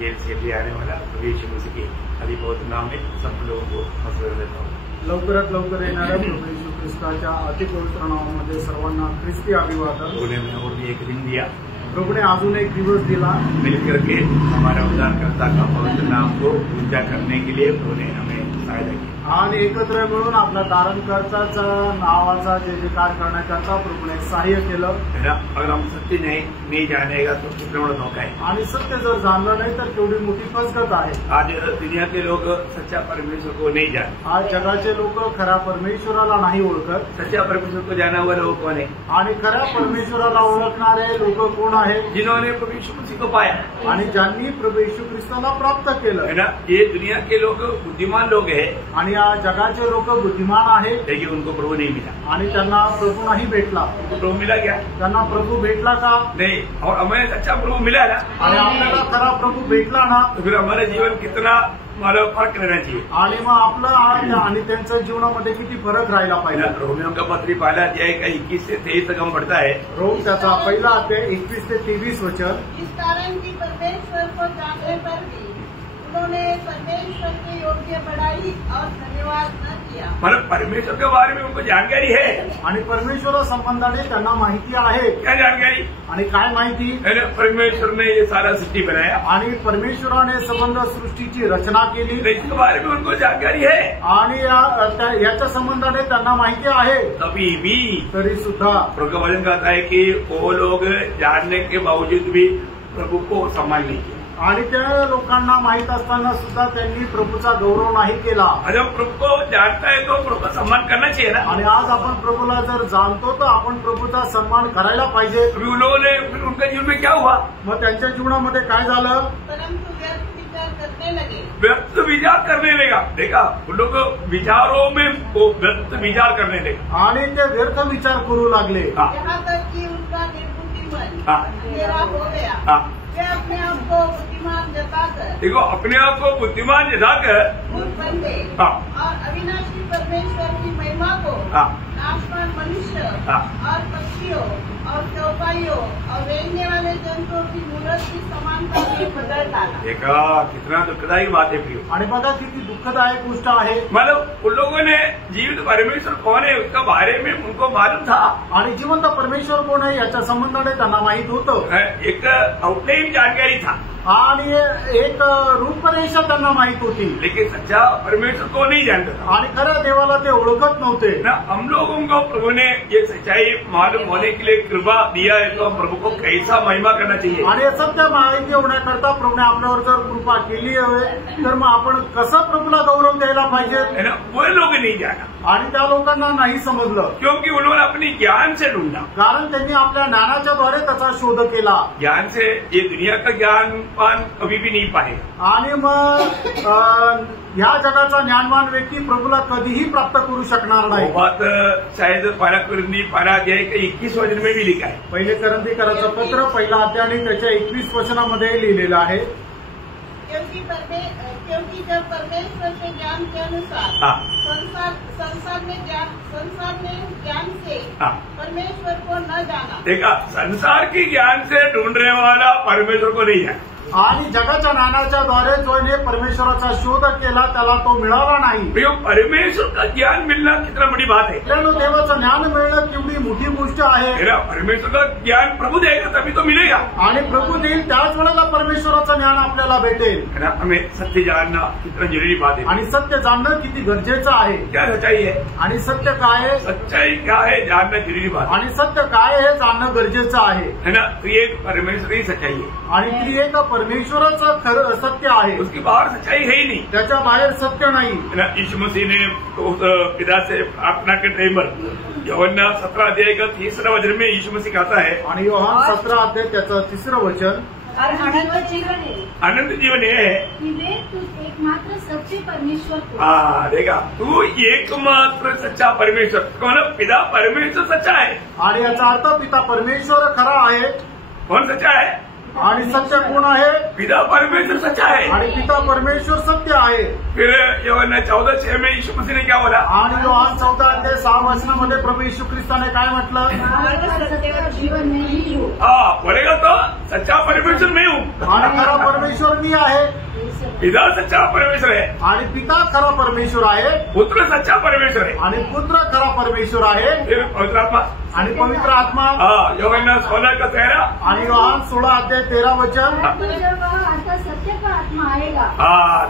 Gel से भी आने वाला प्रभु यीशु मसीह के अभी बहुत नाम में सब लोगों को मसरूर देता हूँ। लवकरात लवकर येणाऱ्या प्रभू येशू ख्रिस्ताच्या अतिपवित्र नावामध्ये सर्वांना ख्रिस्ती अभिवादन। उन्हें हमें और भी एक दिन दिया, प्रभु ने अजून एक दिवस दिला, मिलकर के हमारा उद्धारकर्ता का पवित्र नाम को ऊंचा करने के लिए उन्हें हमें सहायता की आणि एकत्र मिळून आपल्या धारणकर्त्याचा नावाचा जयजयकार करण्याकरता प्रभूने सहाय्य केलं। अगर हम सत्य नहीं जानेगा तो कितना बड़ा धोखा है। आणि सत्य जर जाणलं नाही तर केवढी मोठी फसगत आहे। आज दुनिया के लोग सच्चा परमेश्वर को नहीं जानते। आज जगाचे लोक खऱ्या परमेश्वराला नाही ओळखत। सच्चा परमेश्वर को जाना हुआ लोग कौन है? आणि खऱ्या परमेश्वराला ओळखणारे लोक कोण आहेत? जिन्होंने प्रभु यीशु मसीह को पाया आणि ज्यांनी प्रभु यीशु ख्रिस्ताला प्राप्त केलं है ना। ये दुनिया के लोग बुद्धिमान लोग है आणि या जगाचे लोक बुद्धिमान आहेत, लेकिन उनको प्रभु नहीं मिला। आणि त्यांना प्रभु नाही भेटला। प्रभु मिला क्या? त्यांना प्रभु भेटला का? नहीं। और हमें सच्चा प्रभु मिला ना, आणि आपल्याला खरा प्रभु भेटला ना, तो फिर हमारा जीवन कितना फर्क रहना चाहिए। आणि मग आपलं आणि त्यांच्या जीवनामध्ये किती फरक राहिला पाहिजे। रोमियों का पत्री पहला अध्याय का 21 से 23 तक हम पढ़ता है। रोम त्याचा पहिला अध्याय 21 ते 23 वचन। इस कारण की परमेश्वर को जानने पर भी उन्होंने परमेश्वर के योग्य बड़ाई और धन्यवाद न किया। मतलब परमेश्वर के बारे में उनको जानकारी है, आणि परमेश्वर संबंधाने त्यांना माहिती आहे। क्या जानकारी? आणि काय माहिती? परमेश्वर ने ये सारा सृष्टि बनाया आणि परमेश्वराने संबंध सृष्टीची रचना केली, इसके बारे में उनको जानकारी है। आणि याच्या संबंधाने त्यांना माहिती आहे। तभी भी तरी सुद्धा प्रभु का वचन कहता है कि वो लोग जानने के बावजूद भी प्रभु को सम्मान नहीं किया। आणि त्या लोकांना माहित असताना सुद्धा त्यांनी प्रभूचा गौरव नाही केला। जब प्रभु को जानता है तो प्रभु का सम्मान करना चाहिए ना। आणि आज आपण प्रभूला जर जाणतो तर आपण प्रभूचा सन्मान करायला पाहिजे। अभी उन्होंने उनके जीवन में क्या हुआ? मग त्यांच्या जीवनामध्ये काय झालं? परंतु व्यर्थ विचार करने लगे। व्यर्थ विचार करने लगा। देखा, उन लोग विचारों में वो व्यर्थ विचार करने लगे आणि ते व्यर्थ विचार करू लागले। यहाँ तक कि उनका निर्बुद्धि मन अंधेरा हो गया। वे अपने आप को बुद्धिमान जताकर देखो, अपने आप को बुद्धिमान जताकर मूर्ख बन गए और अविनाशी परमेश्वर की महिमा को नाशवान मनुष्य और पक्षियों और चौपाइयों और रेंगने वाले जंतुओं की मूर्त की समानता में बदल डाला। देखा, कितना दुखदायी बात है प्रियो। आणि बघा किती दुःखदायक गोष्ट आहे। मतलब उन लोगों ने जीवित परमेश्वर कौन है उसका बारे में उनको मालूम था, आणि जिवंत परमेश्वर कोण आहे याच्या संबंधाने त्यांना माहित होतं। एक आउटलाइन जानकारी था आणि एक रूपरेषा त्यांना माहित होती, लेकिन सच्चा परमेश्वर को नहीं जानता था। आणि खऱ्या देवाला ते ओळखत नव्हते ना। हम लोगों को प्रभु ने ये सच्चाई मालूम होने के लिए कृपा दिया है, तो हम प्रभु को कैसा महिमा करना चाहिए। आणि सत्य माहिती होण्याकरता प्रभूने आपल्यावर जर कृपा केली आहे तर मग आपण कसं प्रभूला गौरव द्यायला पाहिजे है ना। वो लोग नहीं जाना, आणि त्या लोकांना नाही समजलं, क्योंकि उन्होंने अपनी ज्ञान से ढूंढा। कारण त्यांनी आपल्या ज्ञानाच्या द्वारे त्याचा शोध केला। ज्ञान से ये दुनिया का ज्ञान पान कभी भी नहीं पाए। आणि मग ह्या जगाचा ज्ञानवान व्यक्ती प्रभूला कधीही प्राप्त करू शकणार नाही। वो बात शायद पहला कुरिन्थी पहला अध्याय का 21 वचन में भी लिखा है। पहिले करंथीकराचं पत्र पहिला अध्याय आणि त्याच्या 21 वचनामध्ये लिहिलेलं आहे। क्योंकि जब परमेश्वर के ज्ञान के अनुसार संसार ने ज्ञान से परमेश्वर को न जाना। देखा, संसार की ज्ञान से ढूंढने वाला परमेश्वर को नहीं जाना, आणि जगाच्या ज्ञानाच्या द्वारे जोने परमेश्वराचा शोध केला त्याला तो मिळाला नाही। परमेश्वर का ज्ञान मिलना कितना बड़ी बात है। देवाचं ज्ञान मिळणं केवढी मोठी गोष्ट आहे। परमेश्वर का ज्ञान प्रभु देगा तभी तो मिलेगा, आणि प्रभू देईल त्याच वेळेला परमेश्वराचं ज्ञान आपल्याला भेटेल। हमें सत्य जानना कितना जरूरी बात है, आणि सत्य जाणणं किती गरजेचं आहे। क्या सच्चाई है आणि सत्य काय आहे? सच्चाई क्या है जानना जरूरी बात है। आणि सत्य काय हे जाणणं गरजेचं आहे, है ना। तो ये परमेश्वर ही सच्चाई है, आणि ती एक परमेश्वराचं खरं सत्य आहे। उसके बाहर सच्चाई है ही नहीं, त्याच्या बाहेर सत्य नाही। यीशु मसीह ने पिता से प्रार्थना के टाइम पर यूहन्ना 17 अध्याय का 3 वचन में यीशु मसीह कहता है, आणि यूहन्ना 17 अध्याय त्याचं 3 वचन, और अनंत जीवन है। अनंत जीवन है कि वे तुझ एकमात्र सच्चे परमेश्वर को। देखा, तू एकमात्र सच्चा परमेश्वर कौन? पिता परमेश्वर सच्चा है। आणि याचा अर्थ पिता परमेश्वर खरा आहे। कौन सच्चा है? आणि सत्य कोण आहे? पिता परमेश्वर सच्चा है आणि पिता परमेश्वर सत्य आहे। फिर यूहन्ना 14:6 में यीशु मसीह ने क्या बोला? आणि यूहन्ना 14:6 वचनामध्ये प्रभू येशू ख्रिस्ताने काय म्हटलं? सत्य जीवन में ही हो। बोलेगा तो सच्चा परमेश्वर मैं हूँ आणि खरा परमेश्वर मी आहे, पिता सच्चा परमेश्वर है आणि पिता खरा परमेश्वर आहे, पुत्र सच्चा परमेश्वर है आणि पुत्र खरा परमेश्वर आहे, फिर पवित्र आत्मा आणि पवित्र आत्मा. यूहन्ना 16 का 13 आणि योहान 16:13 वचन. जब वह आता सत्य का आत्मा आएगा,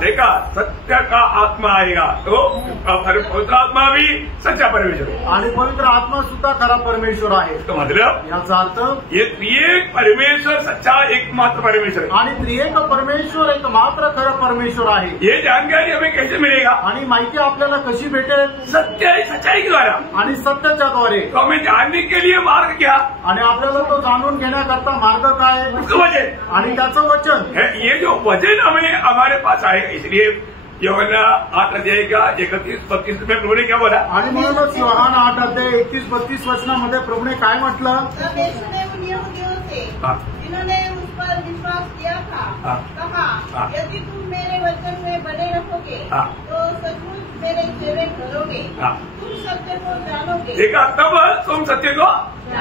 देखा सत्य का आत्मा आएगा तो पवित्र आत्मा भी सच्चा परमेश्वर है. आणि पवित्र आत्मा सुद्धा खरा परमेश्वर आहे. तो मतलब याचा अर्थ ये त्रिएक परमेश्वर सच्चा एकमात्र परमेश्वर है. आणि त्रिएक परमेश्वर एक मात्र खरं परमेश्वर आहे. ये जानकारी हमें कैसे मिलेगा? आणि माहिती आपल्याला कशी भेटेल? सत्य सच्चाई के द्वारा. आणि सत्याच्या द्वारे. तो हमें जानने के लिए मार्ग क्या? आणि आपल्याला तो जाणून घेण्याकरता मार्ग काय? उसका वचन. आणि त्याचं वचन. ये जो वचन हमें हमारे पास आएगा, इसलिए यूहन्ना 8:31-32 में प्रभु ने क्या बोला? आणि म्हणूनच योहान 8:31-32 वचनामध्ये प्रभूने काय म्हटलं? तब यीशु ने उन यहूदियों से जिन्होंने उस पर विश्वास किया था कहा, यदि तुम मेरे वचन में बने रहोगे तो सचमुच मेरे सेवक ठहरोगे, तुम सत्य को जानोगे. देखा, तब तुम सत्य को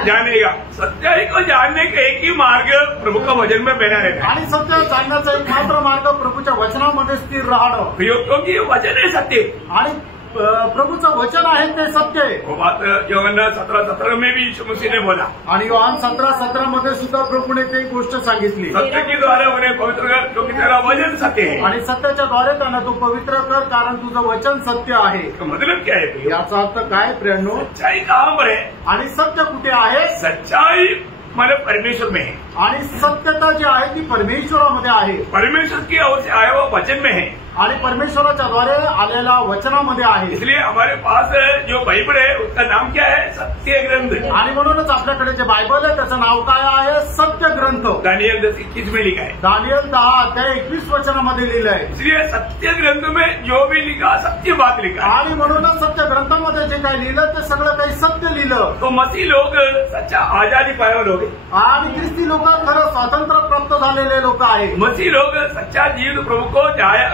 जानेगा. सत्य को जानने का एक ही मार्ग प्रभु का वचन में बना रहना. आणि सत्य जाणण्याचा एक मात्र मार्ग प्रभूच्या वचनामध्ये स्थिर राहणं. क्योंकि वचन है सत्य. आणि प्रभूचं वचन आहे ते सत्य आहे. वो बात यूहन्ना 17:17 में भी यीशु मसीह ने बोला. आणि योहान 17:17 मध्ये सुद्धा प्रभूने ते गोष्ट सांगितली. सत्य के द्वारा उन्हें पवित्र कर क्योंकि तेरा वचन सत्य है. आणि सत्याच्या द्वारे त्यांना तू पवित्र कर कारण तुझं वचन सत्य आहे. मतलब क्या है? याचा अर्थ काय प्रियांनो? सच्चाई कहाँ पर है? आणि सत्य कुठे आहे? सच्चाई मतलब परमेश्वर में है. आणि सत्यता जी आहे ती परमेश्वरामध्ये आहे. परमेश्वर की ओर से आया हुआ वचन में है. आणि परमेश्वराच्या द्वारे आलेल्या वचनामध्ये आहे. इसलिए हमारे पास जो बाइबल है उसका नाम क्या है? सत्य ग्रंथ. आणि म्हणूनच आपल्याकडे जे बायबल आहे त्याचं नाव काय आहे? सत्य ग्रंथ. दानियल 10:21 में लिखा है. दानियल 10:21 वचनामध्ये लिहिलं आहे. इसलिए सत्य ग्रंथ में जो भी लिखा सत्य बात लिखा. आणि म्हणूनच सत्य ग्रंथामध्ये जे काही लिहिलं ते सगळं काही सत्य लिहिलं. तो मसीह लोग सच्चा आजादी पाए हुए लोग. आणि ख्रिस्ती लोक खरं स्वातंत्र्य प्राप्त झालेले लोक आहेत. मसीह लोग सच्चा जीवन प्रभु को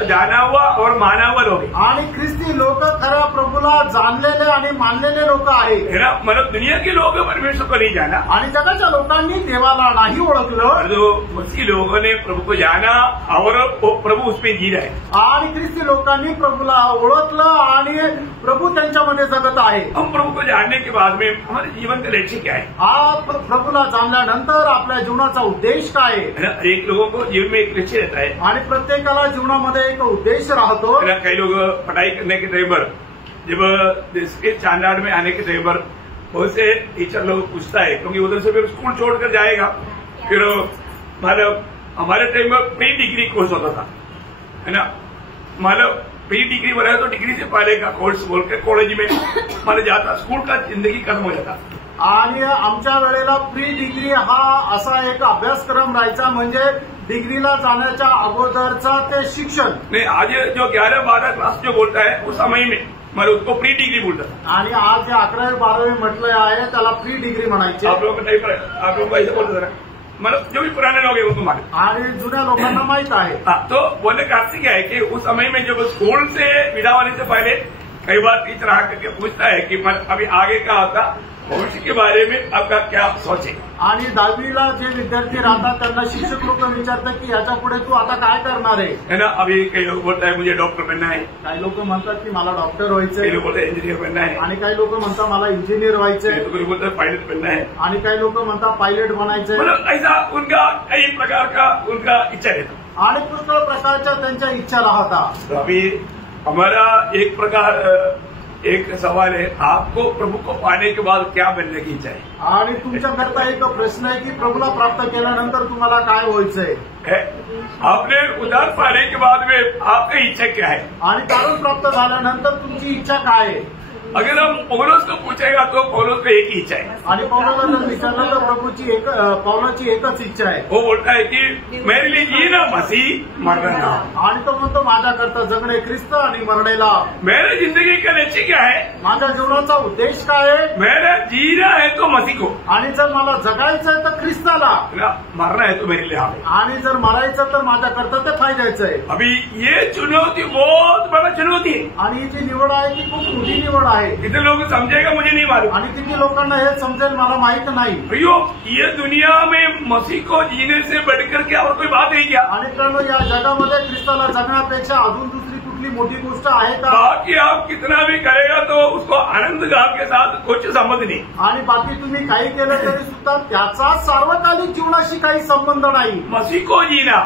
जाना हुआ और माना हुआ लोग. आणि ख्रिस्ती लोक खऱ्या प्रभूला जाणलेले आणि मानलेले लोक आहेत. मतलब दुनिया के लोग परमेश्वर को नहीं जाना. आणि जगाच्या लोकांनी देवाला नाही ओळखलं. जो मसीह लोगों ने प्रभु को जाना और प्रभु उसमें जी रहा है. आणि ख्रिस्ती लोकांनी प्रभूला ओळखलं आणि प्रभु त्यांच्यामध्ये जगत आहे. हम प्रभु को जानने के बाद में हमारे जीवन का लक्ष्य क्या है? आप प्रभूला जाणल्यानंतर आपल्या जीवनाचा उद्देश काय आहे? एक लोगों को जीवन में एक लक्ष्य रहता है. आणि प्रत्येकाला जीवनामध्ये एक उद्देश राहतो. कई लोग पढ़ाई करने के टाइम पर जब स्टैंडर्ड में आने के टाइम पर बहुत से टीचर लोग पूछता है क्योंकि उधर से फिर स्कूल छोड़कर जाएगा. फिर मतलब हमारे टाइम में प्री डिग्री कोर्स होता था, है ना. मतलब प्री डिग्री बनाया तो डिग्री से पहले का कोर्स बोल के कॉलेज में मतलब जाता, स्कूल का जिंदगी खत्म हो जाता. आणि आमच्या वेळेला प्री डिग्री हा असा एक अभ्यासक्रम राहायचा म्हणजे डिग्रीला जाण्याच्या अगोदरचा ते शिक्षण. नहीं, आज जो 11-12 क्लास जो बोलता है उस समय में मतलब उसको प्री डिग्री बोलता था. आणि आज जे 11वी-12वी म्हटलं आहे त्याला प्री डिग्री म्हणायचे. आप लोगों को आप लोग ऐसे बोलते थे मतलब जो भी पुराने लोग हैं उनको मालूम. आणि जुन्या लोकांना माहित आहे. तो बोलने का अर्थ क्या है कि उस समय में जब स्कूल से विदा होने से पहले कई बार टीचर आकर के पूछता है कि मतलब अभी आगे का आपका भविष्य के बारे में आपका क्या सोच है. आणि 10वीला जे विद्यार्थी राहतात त्यांना शिक्षक लोक विचारतात की याच्या पुढे तू आता काय करणार आहे. है ना. अभी कई लोग बोलता है मुझे डॉक्टर बनना है. काही लोक म्हणतात की मला डॉक्टर कई व्हायचंय. लोग बोलते हैं इंजीनियर बनना है. आणि काही लोक म्हणतात मला इंजिनियर व्हायचंय. कोई बोलता है पायलट बनना है. आणि काही लोक म्हणतात पायलट बनायचंय. मतलब ऐसा उनका कई प्रकार का उनका इच्छा रहता. आणि पुष्कळ प्रकारच्या त्यांच्या इच्छा राहतात. तो अभी हमारा एक प्रकार एक सवाल है, आपको प्रभु को पाने के बाद क्या बनने की इच्छा है? आणि तुमच्याकरता एक प्रश्न आहे की प्रभूला प्राप्त केल्यानंतर तुम्हाला काय व्हायचंय. आपने उद्धार पाने के बाद में आपकी इच्छा क्या है? आणि तारण प्राप्त झाल्यानंतर तुमची इच्छा काय आहे. अगर हम पौलुस को पूछेगा तो पौलुस को एक ही इच्छा है. आणि पौलाला जर विचारलं तर पौलाची एकच इच्छा आहे. वो बोलता है कि मेरे लिए जीना मसीह मरना. आणि तो म्हणतो माझ्याकरता जगणे ख्रिस्त आणि मरणेला. मेरे जिंदगी का लक्ष्य क्या है? माझ्या जीवनाचा उद्देश काय आहे. मेरा जीना है तो मसीह को. आणि जर मला जगायचं आहे तर ख्रिस्ताला. मरना है तो मेरे लिए हाल. आणि जर मरायचं तर माझ्याकरता ते फायद्याचं आहे. अभी ये चुनौती बहुत बड़ा चुनौती है. आणि ही जी निवड आहे ती खूप मोठी निवड आहे. आहे. कितने लोग समझेगा मुझे नहीं मालूम. आणि किती लोकांना हे समजेल मला माहित नाही. भैया ये दुनिया में मसीह को जीने से बढ़कर के और कोई बात नहीं क्या. आणि मित्रांनो, या जगामध्ये ख्रिस्ताला जगण्यापेक्षा अजून दुसरी कुठली मोठी गोष्ट आहे का? बाकी आप कितना भी करेगा तो उसको आनंद गांव के साथ कुछ संबंध नहीं. आणि बाकी तुम्ही काही केलं तरी सुद्धा त्याचा सार्वकालिक जीवनाशी काही संबंध नाही. मसीह को जीना,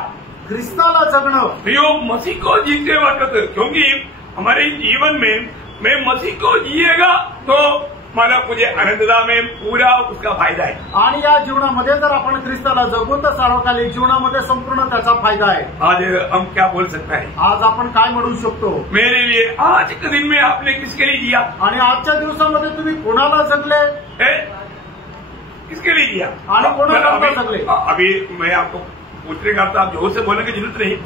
ख्रिस्ताला जगणं. भैया मसीह को जीते वक्त, क्योंकि हमारे जीवन में मसीह को जिएगा तो मला मुझे आनंददा में पूरा उसका फायदा है. आणि या जीवनामध्ये जर आपण ख्रिस्ताला जगू तर सार्वकालिक जीवनामध्ये संपूर्ण त्याचा फायदा आहे. आज हम क्या बोल सकते हैं? आज आपण काय म्हणू शकतो? मेरे लिए आज के दिन में आपने किसके लिए जिया? आणि आजच्या दिवसामध्ये तुम्ही कोणाला जगले? किसके लिए जिया? आणि कोणाला जगले? अभी मैं आपको पूछने का आप जोर से बोलने की जरूरत नहीं,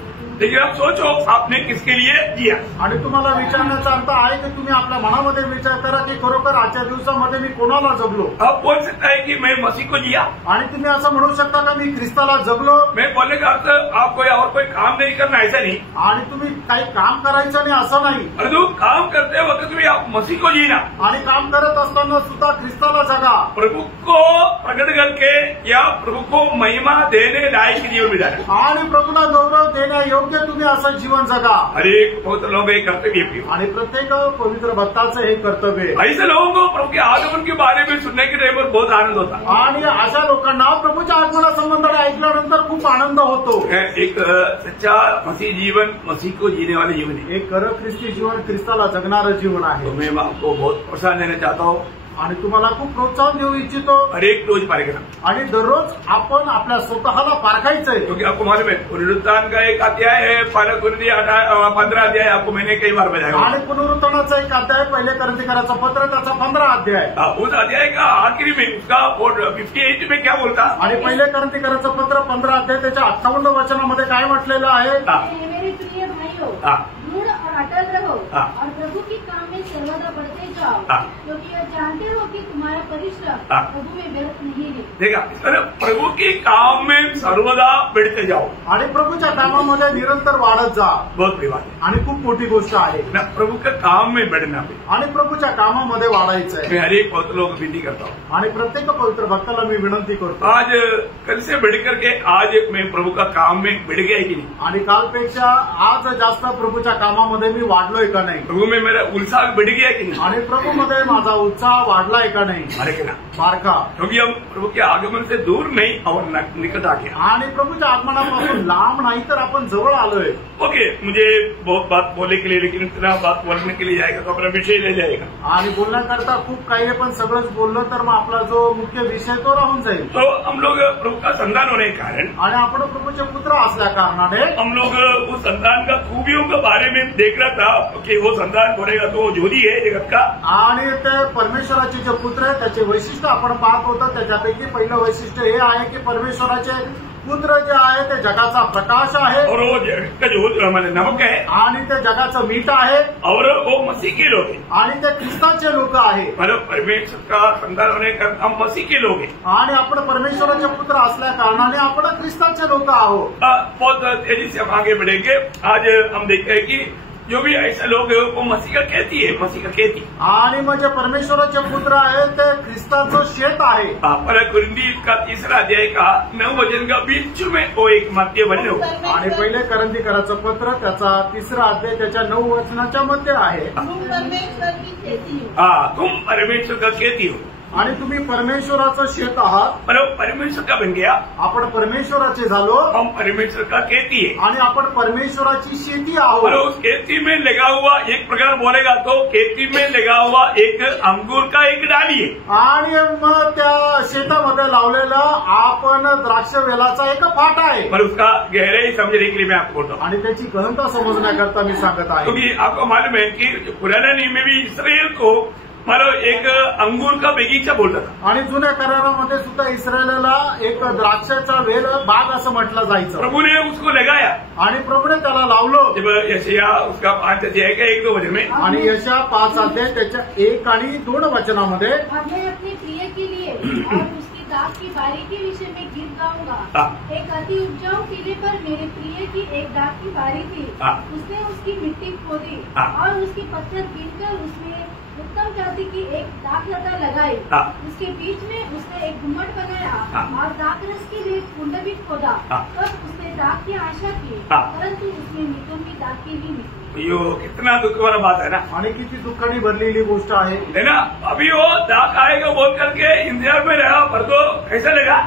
लेकिन आप सोचो आपने किसके लिए जिया. आणि तुम्हाला विचारण्याचा अर्थ आहे की तुम्ही आपल्या मनामध्ये विचार करा की खरोखर आजच्या दिवसामध्ये मी कोणाला जगलो. आप बोल सकता है कि मैं मसीह को जिया. आणि तुम्ही असं म्हणू शकता का मी ख्रिस्ताला जगलो? मैं बोलने का अर्थ आप कोई और कोई काम नहीं करना ऐसा नहीं. आणि तुम्ही काही काम करायचं नाही असं नाही. परंतु काम करते वक्त भी आप मसीह को जीना. आणि काम करत असताना सुद्धा ख्रिस्ताला जगा. प्रभु को प्रकट करके या प्रभु को महिमा देने लायक जीवन बिताना. आणि प्रभूला गौरव देण्यायोग्य तुम्ही असं जीवन जगा. हर एक बहुत लोग ये कर्तव्य है. आणि प्रत्येक पवित्र भक्ताचं हे कर्तव्य आहे. ऐसे लोगों को प्रभु के आगमन के बारे में सुनने के टाइम पर बहुत आनंद होता. आणि अशा लोकांना प्रभूच्या आगमनासंबंधाने ऐकल्यानंतर खूप आनंद होतो. एक सच्चा मसीह जीवन मसीह को जीने वाले जीवन है. एक खरं ख्रिस्ती जीवन ख्रिस्ताला जगणारं जीवन आहे. तो मैं आपको बहुत प्रोत्साहन देना चाहता हूँ. आणि तुम्हाला खूप प्रोत्साहन देऊ इच्छितो. हर एक रोज पारेगा. आणि दररोज आपण आपल्या स्वतःला पारखायचंय. क्योंकि आपको मालूम है पुनरुत्थान का एक अध्याय है, 15 अध्याय आपको मैंने कई बार बताया. आणि पुनरुत्थानाचा एक अध्याय, पहिले करंथीकराचं पत्र त्याचा 15 अध्याय. उस अध्याय का आखिरी में उसका 58 में क्या बोलता. आणि पहिले करंथीकराचं पत्र 15 अध्याय त्याच्या 58 वचनामध्ये काय म्हटलेलं आहे? मेरे प्रिय भाइयों, दृढ़ और अटल रहो और प्रभु के काम में सर्वदा बढ़ते जाओ, क्योंकि यह जानते हो कि तुम्हारा परिश्रम प्रभु में व्यर्थ नहीं है. देखा, प्रभु के काम में सर्वदा बढ़ते जाओ. आणि प्रभूच्या कामामध्ये निरंतर वाढत जा. बहुत बड़ी बात है. आणि खूप मोठी गोष्ट आहे ना, प्रभु के काम में बढ़ना. आणि प्रभूच्या कामामध्ये वाढायचंय. मैं हर एक बहुत लोग विनती करता हूँ. आणि प्रत्येक पवित्र भक्ताला मी विनंती करतो. आज कल से बढ़ करके आज मैं प्रभु का काम में बढ़ गया की नहीं. आणि कालपेक्षा आज जास्त प्रभूच्या कामामध्ये मी वाढलोय का नाही? प्रभु में मेरा उत्साह बढ़ गया की नहीं. आणि प्रभूमध्ये माझा उत्साह वाढलाय का नाही? बारका. क्योंकि हम प्रभु के आगमन से दूर नहीं और निकट आ गया. आणि प्रभूच्या आगमनापासून लांब नाही तर आपण जवळ आलोय. ओके, मुझे बहुत बात बोलने के लिए, लेकिन इतना बात बोलने के लिए जाएगा तो अपना विषय ले जाएगा. आणि बोलण्याकरता खूप काही आहे, पण सगळंच बोललं तर मग आपला जो मुख्य विषय तो राहून जाईल. तो हम लोग प्रभु का संतान होने के कारण आणि आपण प्रभूचे पुत्र असल्या कारणाने हम लोग उस संतान का खूबियों के बारे में देख रहा था कि वो संतान बोलेगा तो ज्योति है जगत का. आणि ते परमेश्वराचे जे पुत्र आहे त्याचे वैशिष्ट्य आपण पाहत होतो. त्याच्यापैकी पहिलं वैशिष्ट्य हे आहे की परमेश्वराचे पुत्र जे आहे ते जगाचा प्रकाश आहे. और वो जगत का जो नमक है. आणि ते जगाचं मीठ आहे. और वो मसीह के लोग हैं. आणि ते ख्रिस्ताचे लोक आहे. मतलब परमेश्वर का संतान होने का हम मसीह के लोग हैं. आणि आपण परमेश्वराचे पुत्र असल्या कारणाने आपण ख्रिस्ताचे लोक आहोत. बहुत तेजी से हम आगे बढ़ेंगे. आज हम देखते हैं कि जो भी ऐसे लोग है वो मसीह का कहती है, मसीह का कहती. आणि म्हणजे परमेश्वराचे पुत्र आहे ते ख्रिस्ताचं शेत आहे. पर कुरिन्थी का 3 अध्याय का 9 वचन का बीच में वो एक मध्य बने हो. आणि पहिले करंथीकराचं पत्र त्याचा 3 अध्याय त्याच्या 9 वचनाच्या मध्ये आहे. तुम परमेश्वर का कहती हो. आणि तुम्ही परमेश्वराचं शेत आहात. परमेश्वर का बन गया. आपण परमेश्वराचे झालो. हम परमेश्वर का खेती है. आणि आपण परमेश्वराची शेती आहोत. उस खेती में लगा हुआ एक प्रकार बोलेगा तो खेती में लगा हुआ एक अंगूर का एक डाली है. आणि मग त्या शेतामध्ये लावलेला आपण द्राक्ष वेलाचा एक फाटा आहे. पर उसका गहराई समझने के लिए मैं आपको बोलता हूँ. आणि त्याची गहनता समजण्याकरता मी सांगत आहे. क्योंकि आपको मालूम है कि पुराने नियम में भी इसराइल को मतलब एक अंगूर का बगीचा बोलता था. आणि जुन्या करारामध्ये सुद्धा इस्रायलला एक द्राक्षाचा वेल बाग असं म्हटलं जायचं. प्रभु ने उसको लगाया. आणि प्रभूने त्याला लावलं. जब यशाया उसका 5 अध्याय का 1-2 वचन में. आणि यशा 5 अध्याय त्याच्या 1 आणि 2 वचनामध्ये मैं अपने प्रिय के लिए और उसकी दाख की बारी के विषय में गीत गाऊंगा. एक अति उपजाऊ किले पर मेरे प्रिय की एक दाख की बारी थी. उसने उसकी मिट्टी खोदी और उसकी पत्थर बीनकर उसमें उत्तम जाति की एक दाखलता लगाई, उसके बीच में उसने एक घुमट बनाया और दाखरस के लिए कुंड भी खोदा। तब उसने दाख की आशा की, परंतु उसने नितंबी दाख की ही निकली। अयो कितना दुख वाला बात है ना, आणि किती दुःखाने भरलेली गोष्ट आहे ना। अभी वो दाख आएगा बोल करके इंतजार में रहा, पर तो कैसा लगा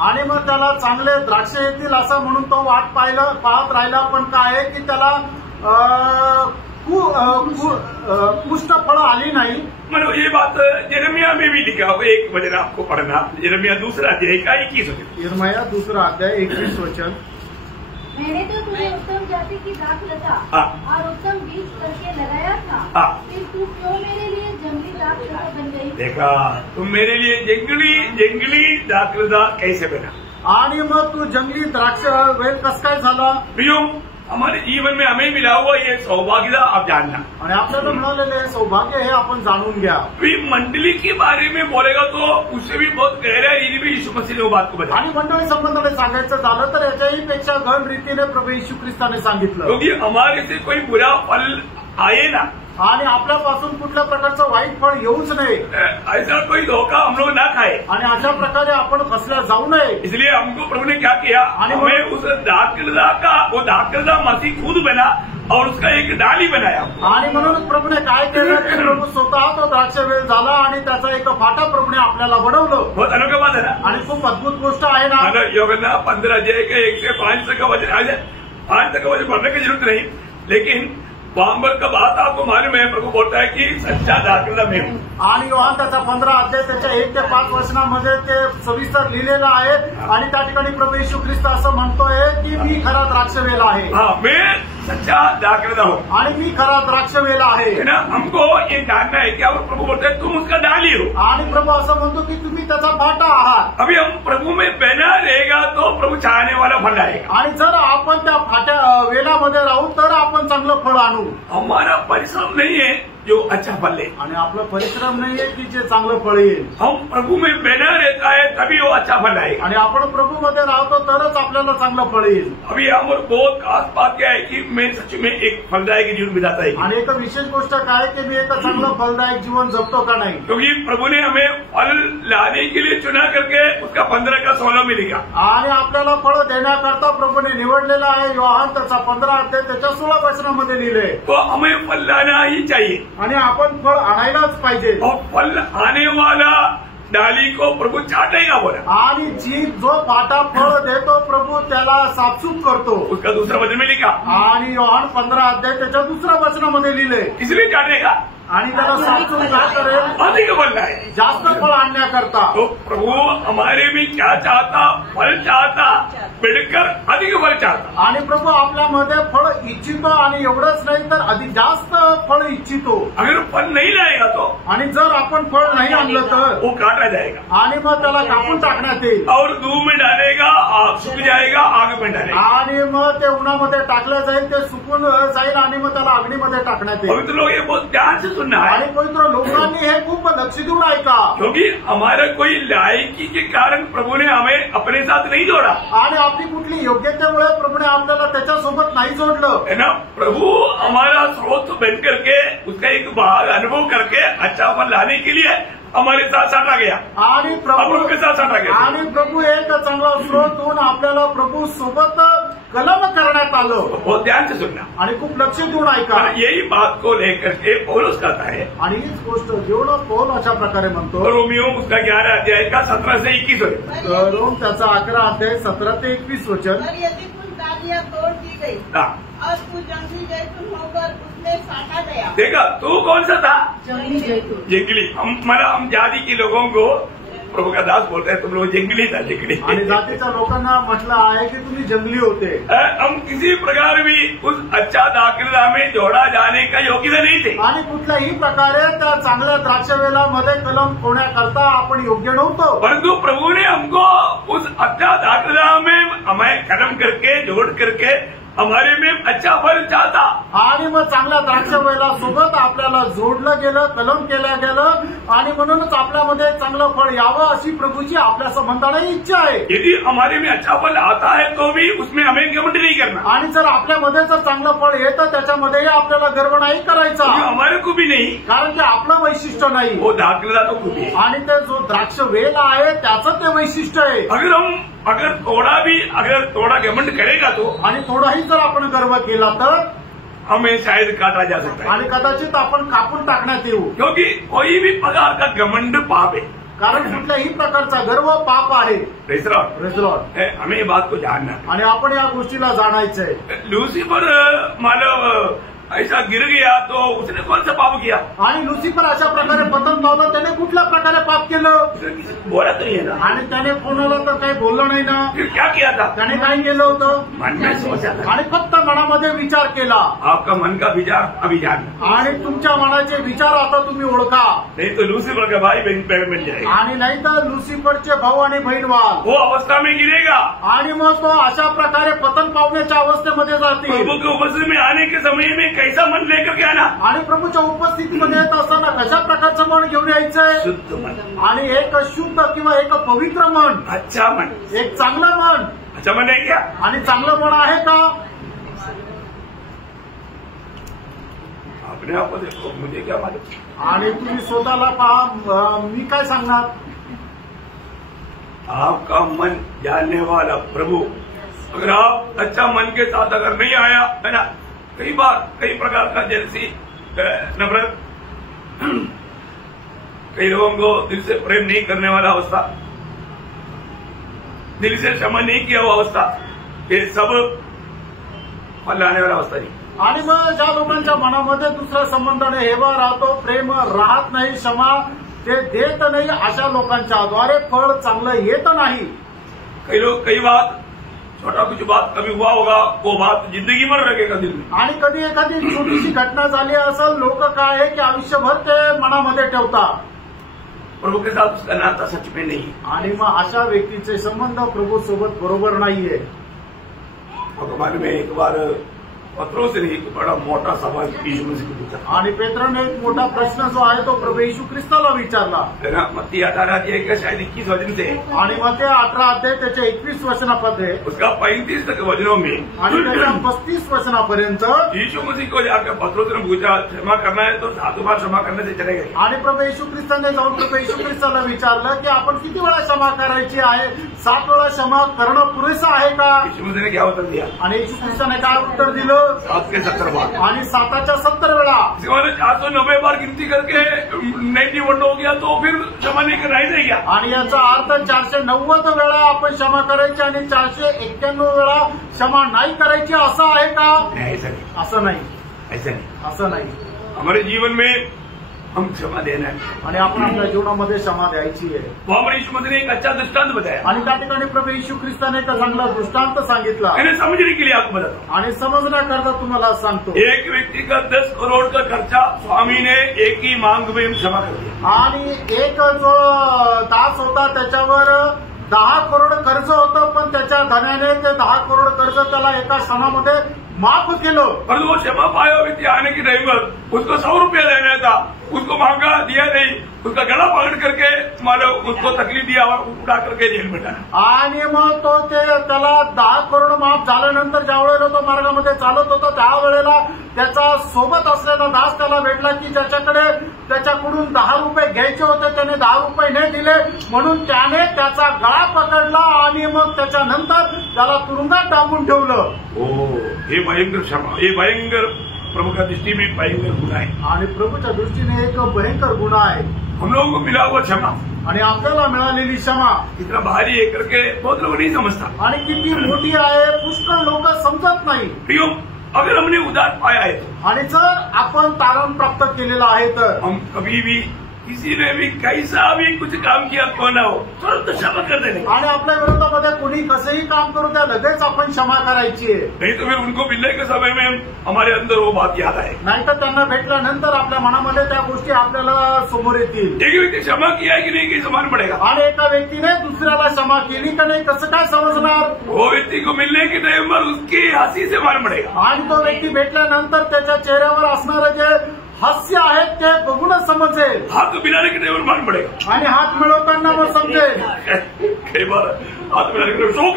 आणि मग त्याला चांगले द्राक्ष येतील असं म्हणून तो वाट पाहत राहिला, पण काय आहे की त्याला पुष्ट फळं आली नाही। मतलब ये बात यिर्मयाह में भी लिखा हुआ, एक वचन आपको पढ़ना, यिर्मयाह 2 अध्याय का 21 वचन। यिर्मयाह 2 अध्याय 21 वचन। मैंने तो तुम्हें उत्तम जाति की दाखलता और उत्तम बीज करके लगाया था, फिर तू क्यों मेरे लिए जंगली दाखलता बन गई? देखा, तुम मेरे लिए जंगली दाखलता कैसे बना। आणि मग तू जंगली द्राक्ष वेल कस काय झाला। प्रियो, हमारे जीवन में हमें मिला हुआ ये सौभाग्य आप जानना, आणि आपल्याला मिळालेले सौभाग्य हे आपण जाणून घ्या। मंडली के बारे में बोलेगा तो उससे भी बहुत गहरा भी यीशु मसीह ने वो बात को बताया। आणि मंडळी संबंधाने सांगायचं झालं तर याच्याही पेक्षा गहन रीतीने प्रभू येशू ख्रिस्ताने सांगितलं, क्योंकि हमारे से कोई बुरा फल आए ना, आणि आपल्यापासून कुठल्या प्रकारचं वाईट फळ येऊच नये, ऐसा कोई धोखा हम लोग ना खाए, आणि अशा प्रकारे आपण फसल्या जाऊ नये। इसलिए हमको प्रभु ने क्या किया, हमें उस वो दाखलता मसीह खुद बना और उसका एक डाली बनाया। आणि म्हणून प्रभूने काय केलं की प्रभू स्वतः तो द्राक्ष वेल झाला आणि त्याचा एक फाटा प्रभूने आपल्याला बनवलं। बहुत अनोखा बात है ना, आणि खूप अद्भुत गोष्ट आहे ना। यूहन्ना 15 अध्याय के 1 से 5 तक का वचन, 5 तक का वचन पढ़ने की जरूरत नहीं, लेकिन वहां पर का बात आपको मालूम है, प्रभु बोलता है कि सच्चा दाखलता मैं हूँ। आणि योहान त्याचा 15 अध्याय त्याच्या 1 ते 5 वचनामध्ये ते सविस्तर लिहिलेलं आहे, आणि त्या ठिकाणी प्रभू येशू ख्रिस्त असं म्हणतोय की मी खरा द्राक्षवेल आहे। मैं सच्चा दाखलता हूँ आणि मी खरा द्राक्षवेल आहे ना। हमको ये जानना है कि प्रभु बोलते हैं तुम उसका डाली हो, आणि प्रभू असं म्हणतो की तुम्ही त्याचा फाटा आहात। अभी हम प्रभु में बना रहेगा तो प्रभु चाहने वाला फल आएगा, आणि जर आपण त्या फाट्या वेलामध्ये राहू तर आपण चांगलं फळ आणू। हमारा परिश्रम नहीं है जो अच्छा फल ले, आणि आपला परिश्रम नाहीये की जे चांगलं फळ येईल। हम प्रभु में बना रहता है तभी वो अच्छा फल आएगा, आणि आपण प्रभू मध्ये राहतो तरच आपल्याला चांगलं फळ येईल। अभी यहाँ पर बहुत खास बात क्या है कि मैं सच में एक फलदायक जीवन बिताता है, आणि एक विशेष गोष्ट काय की मी एक चांगलं फलदायक जीवन जगतो का नाही, क्योंकि प्रभु ने हमें फल लाने के लिए चुना करके उसका 15 का 16 मिलेगा, आणि आपल्याला फळ देण्याकरता प्रभूने निवडलेला आहे। योहान त्याचा 15 अध्याय त्याच्या 16 वचनामध्ये लिहिलंय, तो हमें फल लाना ही चाहिए आणि आपण फळ आणायलाच पाहिजे। और फल आने वाला डाली को प्रभु चाटेगा बोला, आणि जो फाटा फळ देतो प्रभू त्याला साफसूफ करतो, उसका दूसरा वचन में लिखा, आणि योहान 15 अध्याय त्याच्या 2 वचनामध्ये लिहिलंय, इसलिए चाटेगा आणि त्याला साफसूफ काय करेल, अधिक फल लाए, जास्त फळ आणण्याकरता। तो प्रभु हमारे में क्या चाहता, फल चाहता, बढ़कर अधिक फल चाहता, आणि प्रभू आपल्यामध्ये फळ इच्छितो, आणि एवढंच नाही तर अधिक जास्त फळ इच्छितो। अगर फल नहीं लाएगा तो, आणि जर आपण फळ नाही आणलं तर वो काटा जाएगा, आणि मग त्याला कापून टाकण्यात येईल, और धूप में डालेगा, सूख जाएगा, आग में डालेगा, आणि मग ते उन्हामध्ये टाकलं जाईल, ते सुकून जाईल, आणि मग त्याला अग्नीमध्ये टाकण्यात येईल। पवित्र लोग ये बहुत ध्यान से सुनना है, आणि पवित्र लोकांनी हे खूप लक्ष देऊन ऐका, क्योंकि हमारा कोई लायकी के कारण प्रभु ने हमें अपने साथ नहीं जोड़ा, आणि आपली कुठली योग्यतेमुळे प्रभूने आपल्याला त्याच्यासोबत नाही जोडलं, है ना। प्रभु हमारा स्रोत बन करके उसका एक भाग अनुभव करके अच्छा फल लाने के लिए हमारे साथ साटा गया, आणि प्रभु के साथ साटा गया, आणि प्रभू एक चांगला स्रोत होऊन आपल्याला प्रभू सोबत कलम करण्यात आलं। बहुत ध्यान से सुनना, आणि खूप लक्ष देऊन ऐका। यही बात को लेकर के पौलुस कहता है, आणि हीच गोष्ट जेवढं पौल अशा प्रकारे म्हणतो, रोमियो उसका 11 अध्याय का 17 से 21 वचन, रोम त्याचा 11 अध्याय 17 ते 21 वचन। और यदि कुछ डालियां तोड़ दी गई और तू जंगली जैतून होकर उसमें साटा गया, देखा तू कौन सा था, जंगली जैतून, जंगली। हम जाति के लोगों को प्रभु का दास बोलते हैं तुम लोग जंगली था, जंगली। आणि जातीच्या लोकांना म्हटलं आहे की तुम्ही जंगली होते। हम किसी प्रकार भी उस अच्छा दाखलता में जोड़ा जाने का योग्य नहीं थे, आणि कुठल्याही प्रकारे त्या चांगल्या द्राक्षवेलामध्ये कलम होण्याकरता आपण योग्य नव्हतो, परंतु प्रभु ने हमको उस अच्छा दाखलता में हमें कलम करके जोड़ करके हमारे में अच्छा फल चाहता आणि मग चांगल्या द्राक्ष वेला सोबत आपल्याला जोडलं गेलं, कलम केलं गेलं आणि म्हणूनच आपल्यामध्ये चांगलं फळ यावं अशी प्रभूची आपल्या संबंधाने इच्छा आहे. यदि हमारे में अच्छा फल आता है तो भी उसमें हमें घमंड नहीं करना. आणि जर आपल्यामध्ये जर चांगलं फळ येतं त्याच्यामध्येही आपल्याला गर्व नाही करायचा, हमारे को भी नहीं, कारण ते आपलं वैशिष्ट्य नाही. वो दाखला तो खुद ही. आणि ते जो द्राक्ष वेल आहे त्याचं ते वैशिष्ट्य आहे. अगर थोड़ा घमंड करेगा तो आणि थोडाही जर आपण गर्व केला तर हमें शायद काटा जा सकता है आणि कदाचित आपण कापून टाकण्यात येऊ. क्योंकि कोई भी प्रकार का घमंड पाप है, कारण कुठल्याही प्रकारचा गर्व पाप आहे. Praise Lord. हमें ये बात को जानना है आणि आपण या गोष्टीला जाणायचंय. लूसीफर मानव ऐसा गिर गया तो उसने कौन सा पाप किया. आणि लुसिफर अशा प्रकारे पतन पावलं, त्याने कुठल्या प्रकारे पाप केलं. बोला तो आहे ना. आणि त्याने कोणाला तर काही बोललं नाही ना. क्या किया था. त्याने काय केलं होतं. मन में सोचा था आणि फक्त मनामध्ये विचार केला. आपका मन का विचार अभी जान. आणि तुमच्या मनाचे विचार आता तुम्ही ओळखा. नहीं तो लूसीफर का भाई बहन मिल जाएगा. आणि नाही तर लुसिफरचे भाऊ आणि बहीण व्हाल. वो अवस्था में गिरेगा आणि मग तो अशा प्रकारे पतन पावण्याच्या अवस्थेमध्ये जातील. प्रभु के उपस्थिति में आने के समय में कैसा मन लेकर के आना. आणि प्रभूच्या उपस्थितीमध्ये येत असताना कशा प्रकारचं मन घेऊन यायचंय. शुद्ध मन. आणि एक शुद्ध किंवा एक पवित्र मन. अच्छा मन. एक चांगलं मन. अच्छा मन आहे क्या. आणि चांगलं मन आहे का. अपने आप को देखो, मुझे क्या मालूम. आणि तुम्ही स्वतःला पहा, मी काय सांगणार. आपका मन जानने वाला प्रभु, अगर आप अच्छा मन के साथ अगर नहीं आया है ना, कई बार कई प्रकार का जैसी नफरत, कई लोगों को दिल से प्रेम नहीं करने वाला अवस्था, दिल से क्षमा नहीं किया हुआ अवस्था, ये सब फल लाने वाला अवस्था नहीं. आणि मग ज्या लोकांच्या मनामध्ये दुसऱ्या संबंधाने हेवा राहतो, प्रेम राहत नाही, क्षमा ते देत नाही, अशा लोकांच्या द्वारे फळ चांगलं येत नाही. कई लोग कई बात छोटा कुछ बात कभी हुआ होगा, वो बात जिंदगी भर रखेगा दिल में. आणि कधी एखादी छोटीशी घटना झाली असेल, लोक काय आहे की आयुष्यभर ते मनामध्ये ठेवतात. प्रभु के साथ उसका नाता सच में नहीं. आणि मग अशा व्यक्तीचे संबंध प्रभू सोबत बरोबर नाहीये. भगवान में एक बार पत्रोस ने एक बड़ा मोटा सवाल यीशु मसीह को पूछा. आणि पेत्राने एक मोठा प्रश्न जो आहे तो प्रभू येशू ख्रिस्ताला विचारला. मत्ती 18 अध्याय का शायद 21 वचन से. आणि मग ते 18 अध्याय त्याच्या 21 वचनामध्ये उसका 35 तक वचनों में आणि त्याच्या 35 वचनापर्यंत यीशु मसीह को जाकर पत्रोस ने पूछा, क्षमा करना है तो 7 बार क्षमा करने से चलेगा. आणि प्रभू येशू ख्रिस्ताने जाऊन प्रभू येशू ख्रिस्ताला विचारलं की आपण किती वेळा क्षमा करायची आहे. 7 वेळा क्षमा करणं पुरेसं आहे का. यीशु मसीह ने क्या उत्तर दिया. आणि येशू ख्रिस्ताने काय उत्तर दिलं. 7 के 70 बार. आणि 7च्या 70 वेळा. 490 बार गिनती करके 91 हो गया तो फिर क्षमा नहीं करना ही नहीं गया. आणि याचा अर्थ 490 वेळा आपण क्षमा करायची आणि 491 वेळा क्षमा नाही करायची असं आहे का. ऐसा नहीं. असं नाही. ऐसा नहीं. असं नाही. हमारे जीवन में हम क्षमा देना है आणि आपण आपल्या जीवनामध्ये क्षमा द्यायची आहे. वो हमारे यीशु मसीह ने एक अच्छा दृष्टांत बताया. आणि त्या ठिकाणी प्रभू येशू ख्रिस्ताने एक चांगला दृष्टांत सांगितला. मैंने समझने के लिए आपको बताता. आणि समजण्याकरता तुम्हाला सांगतो. एक व्यक्ति का 10 करोड़ का खर्चा स्वामी ने एक ही मांग में क्षमा कर दिया. आणि एक जो दास होता त्याच्यावर 10 करोड कर्ज होतं, पण त्याच्या धनाने ते 10 करोड कर्ज त्याला एका क्षणामध्ये माफ केलं. पर वो क्षमा पाया व्यक्ति आने की टाइम पर उसको 100 रुपया देना था, उसको मांगा, दिया नहीं, उसका गला पकड़ करके मालूम उसको तकलीफ दिया और उड़ा करके जेल में डाला. आणि मग तो त्याला 10 करोड माफ झाल्यानंतर ज्या वेळेला तो मार्गामध्ये चालत होता त्यावेळेला त्याचा सोबत असलेला दास त्याला भेटला की त्याच्याकडून 10 रुपये घ्यायचे होते, त्याने 10 रुपये नाही दिले, म्हणून त्याने त्याचा गळा पकडला आणि मग त्याच्यानंतर त्याला तुरुंगात डांबून ठेवलं. हे भयंकर क्षमा, हे भयंकर प्रभु का दृष्टि में भयंकर गुना है. आणि प्रभूच्या दृष्टीने एक भयंकर गुन्हा आहे. हम लोगों को मिला हुआ क्षमा आणि आपल्याला मिळालेली क्षमा इतना भारी है करके बहुत लोग नहीं समझता. आणि किती मोठी आहे पुष्कळ लोक समजत नाही. प्रियो, अगर हमने उदार पाया है आणि जर आपण तारण प्राप्त केलेलं आहे तर हम कभी भी किसी ने भी कैसा भी कुछ काम किया क्यों ना हो तुरंत क्षमा कर देने. आणि आपल्या विरोधामध्ये कोणी कसंही काम करू द्या, लगेच आपण क्षमा करायची आहे. नहीं तो फिर उनको मिलने के समय में हमारे अंदर वो बात याद आए. नाहीतर त्यांना भेटल्यानंतर आपल्या मनामध्ये त्या गोष्टी आपल्याला समोर येतील. एक व्यक्ति क्षमा किया है कि नहीं कि समान पड़ेगा. आणि एका व्यक्तीने दुसऱ्याला क्षमा केली का नाही कसं काय समजणार. वो व्यक्ति व्यक्ति को मिलने के टाइम पर उसकी हंसी से मालूम पड़ेगा। आणि तो व्यक्ती भेटल्यानंतर त्याच्या चेहऱ्यावर असणारं जे हास्य आहे ते बघूनच समजेल। हाथ मिलाने के टाइम पर मालूम पड़ेगा आणि हात मिळवताना मग समजेल। कई बार हाथ मिलाने के शौक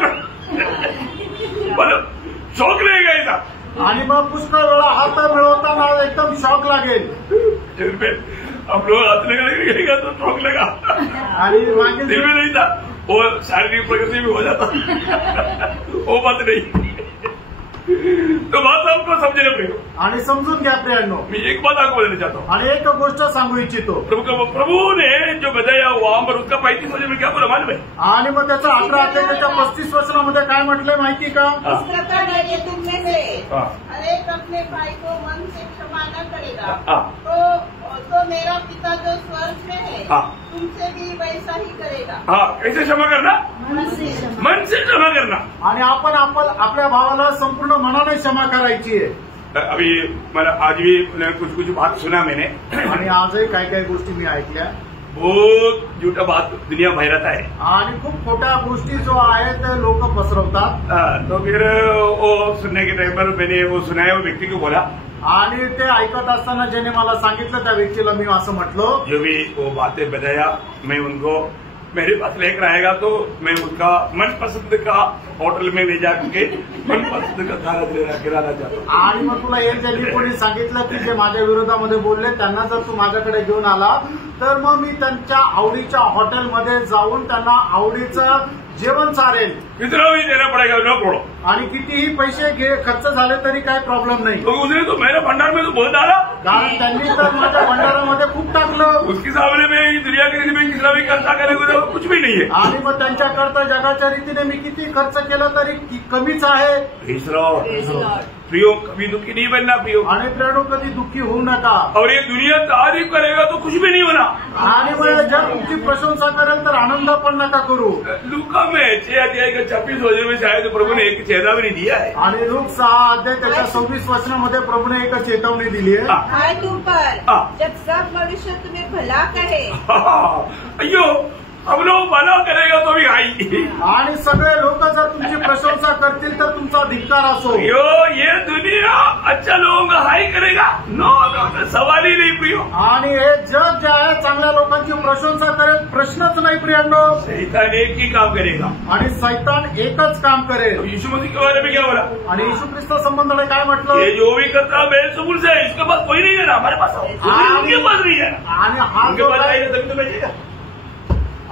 मतलब शौक रहेगा ऐसा। आणि मग पुष्कळ वेळा हात मिळवताना एकदम शॉक लागेल। हम लोग हाथ लगाएगा तो शौक लगा आणि मागे दिल में नहीं था, वो शारीरिक प्रगति भी हो जाता वो बात नहीं। तो बात आपको समझने पड़ेगा। आणि समजून घ्या प्रियांनो, मैं एक बात आपको बोलना चाहता हूँ। आणि एक गोष्ट सांगू इच्छितो। प्रभु ने जो बताया वहां पर उसका 35 वचन में क्या बोला मालूम है? आणि मग त्याचा 18 अध्याय त्याच्या 35 वचनामध्ये काय म्हटलंय माहिती का? इस प्रकार यदि तुम में से हर एक अपने भाई को मन से क्षमा न करेगा तो मेरा पिता जो स्वर्ग में है तुमसे भी वैसा ही करेगा। हाँ, कैसे क्षमा करना? मन से क्षमा करना। आणि आपण आपल्या भावाला संपूर्ण मनाने क्षमा करायची आहे। अभी मतलब आज भी कुछ बात सुना मैंने, आणि आजही काही काही गोष्टी मी ऐकल्या। बहुत झूठा बात दुनिया भैरत आहे आणि खूप खोट्या गोष्टी जो आहेत लोक पसरवतात। तो फिर वो सुनने के टाइम पर मैंने वो सुनाया, वो व्यक्ति को बोला, आणि ते ऐकत असताना ज्याने मला सांगितलं त्या व्यक्तीला मी असं म्हटलं, जो भी वो बातें बताया मैं उनको मेरे पास लेकर आएगा तो मैं उसका मनपसंद का होटल में ले जाके मनपसंद का खाना खिलाना चाहता हूँ। आणि मग तुला हे ज्यांनी कोणी सांगितलं की जे माझ्या विरोधामध्ये बोलले त्यांना जर तू माझ्याकडे घेऊन आला तर मग मी त्यांच्या आवडीच्या हॉटेलमध्ये जाऊन त्यांना आवडीचं जेवण चारेल। कितना भी देना पड़ेगा नो प्रॉब्लम। आणि कितीही पैसे खर्च झाले तरी काही प्रॉब्लेम नाही। तो उसने तो मेरे भंडार में तो बहुत डाला, कारण त्यांनी तर माझ्या भंडारामध्ये खूप टाकलं। उसके सामने में दुनिया की रीति में कितना भी खर्चा करेगा तो कुछ भी नहीं है। आणि मग त्यांच्याकरता जगाच्या रीतीने मी किती खर्च केला तरी कमीच आहे। प्रियो कभी दुखी नहीं बनना प्रियो, आणि प्रियो कधी दुःखी होऊ नका। और ये दुनिया तारीफ करेगा तो कुछ भी नहीं होना। आणि मग जर तुमची प्रशंसा करेल तर आनंद पण नका करू। लूका में 6 अध्याय का 26 वचन में शायद प्रभु ने एक चेतावनी दिया है। आणि लूक 6 अध्याय त्याच्या 26 वचनामध्ये प्रभुने एक चेतावनी दिली आहे। हाय तुम पर जब सब मनुष्य तुम्हें भला कहे। अयो हम लोग भला करेगा तो भी आई, आणि सगळे लोक जर तुमची प्रशंसा करतील तर तुमचा धिक्कार असो। यो ये दुनिया अच्छा लोगों का हाई करेगा नो सवाल ही नहीं प्रियो। आणि हे जग जे आहे चांगल्या लोकांची प्रशंसा करेल प्रश्नच नाही प्रियांनो। शैतान एक ही काम करेगा आणि शैतान एकच काम करेल। यीशु मसीह के बारे में क्या बोला? आणि येशू ख्रिस्त संबंधाने काय म्हटलं? ये जो भी करता बेलज़ेबूल से है, इसके पास कोई नहीं है ना, हमारे पास उनके पास नहीं है। आणि हा उनके पास आएगा तभी तो बेचेगा।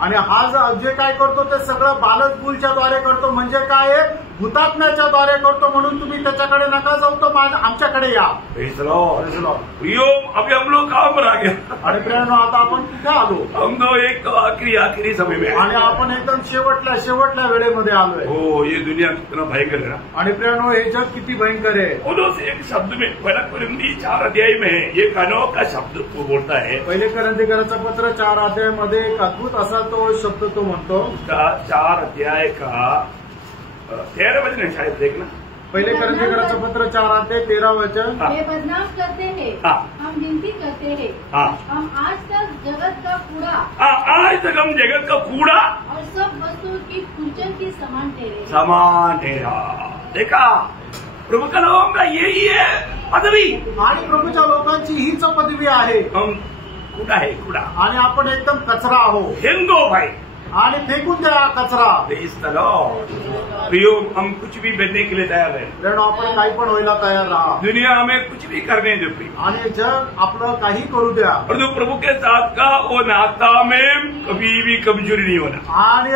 आणि हा जे काय करतो ते सगळं बालकबुलच्या द्वारे करतो। म्हणजे काय आहे? हुतात्म्याच्या द्वारे करतो। म्हणून तुम्ही त्याच्याकडे नका जाऊ, तो आमच्याकडे या। प्रियो अभी हम लोग कहाँ पर आ गया? आणि प्रियांनो आता आपण कुठे आलो? हम तो एक आखिरी समय में, आणि आपण एकदम शेवटल्या वेळेमध्ये आलोय। हो ये दुनिया कितना भयंकर है ना। आणि प्रियांनो हे जग किती भयंकर आहे। उन्होंने से एक शब्द में पहला कोरिन्थी 4 अध्याय में एक अनोखा शब्द वो बोलता है। पहिले कोरिन्थीकरांचं पत्र 4 अध्यायामध्ये एक अद्भुत असा तो शब्द तो म्हणतो। 4 अध्याय का 13 वचन है शायद, देखना। पहिले कोरिन्थीकरांचं पत्र 4 अध्याय 13 वचन। वे बदनाम करते हैं, हम विनती करते हैं, हम आज तक जगत का कूड़ा, आज तक हम जगत का कूड़ा और सब वस्तुओं की कुचल की समान ठहरा। देखा प्रभु का नाम का यही है पदवी, आणि प्रभूच्या लोकांची हीच पदवी आहे। हम कूड़ा है कूड़ा, आणि आपण एकदम कचरा आहोत। फेंको भाई, आणि फेकून द्या कचरा। इस तरह प्रियो हम कुछ भी बनने के लिए तैयार है। प्रियांनो आपण काही पण व्हायला तयार राहा। दुनिया हमें कुछ भी करने दे प्रियो, आणि जग आपलं काही करू द्या, और जो प्रभु के साथ का वो नाता में कभी भी कमजोरी नहीं होना। आणि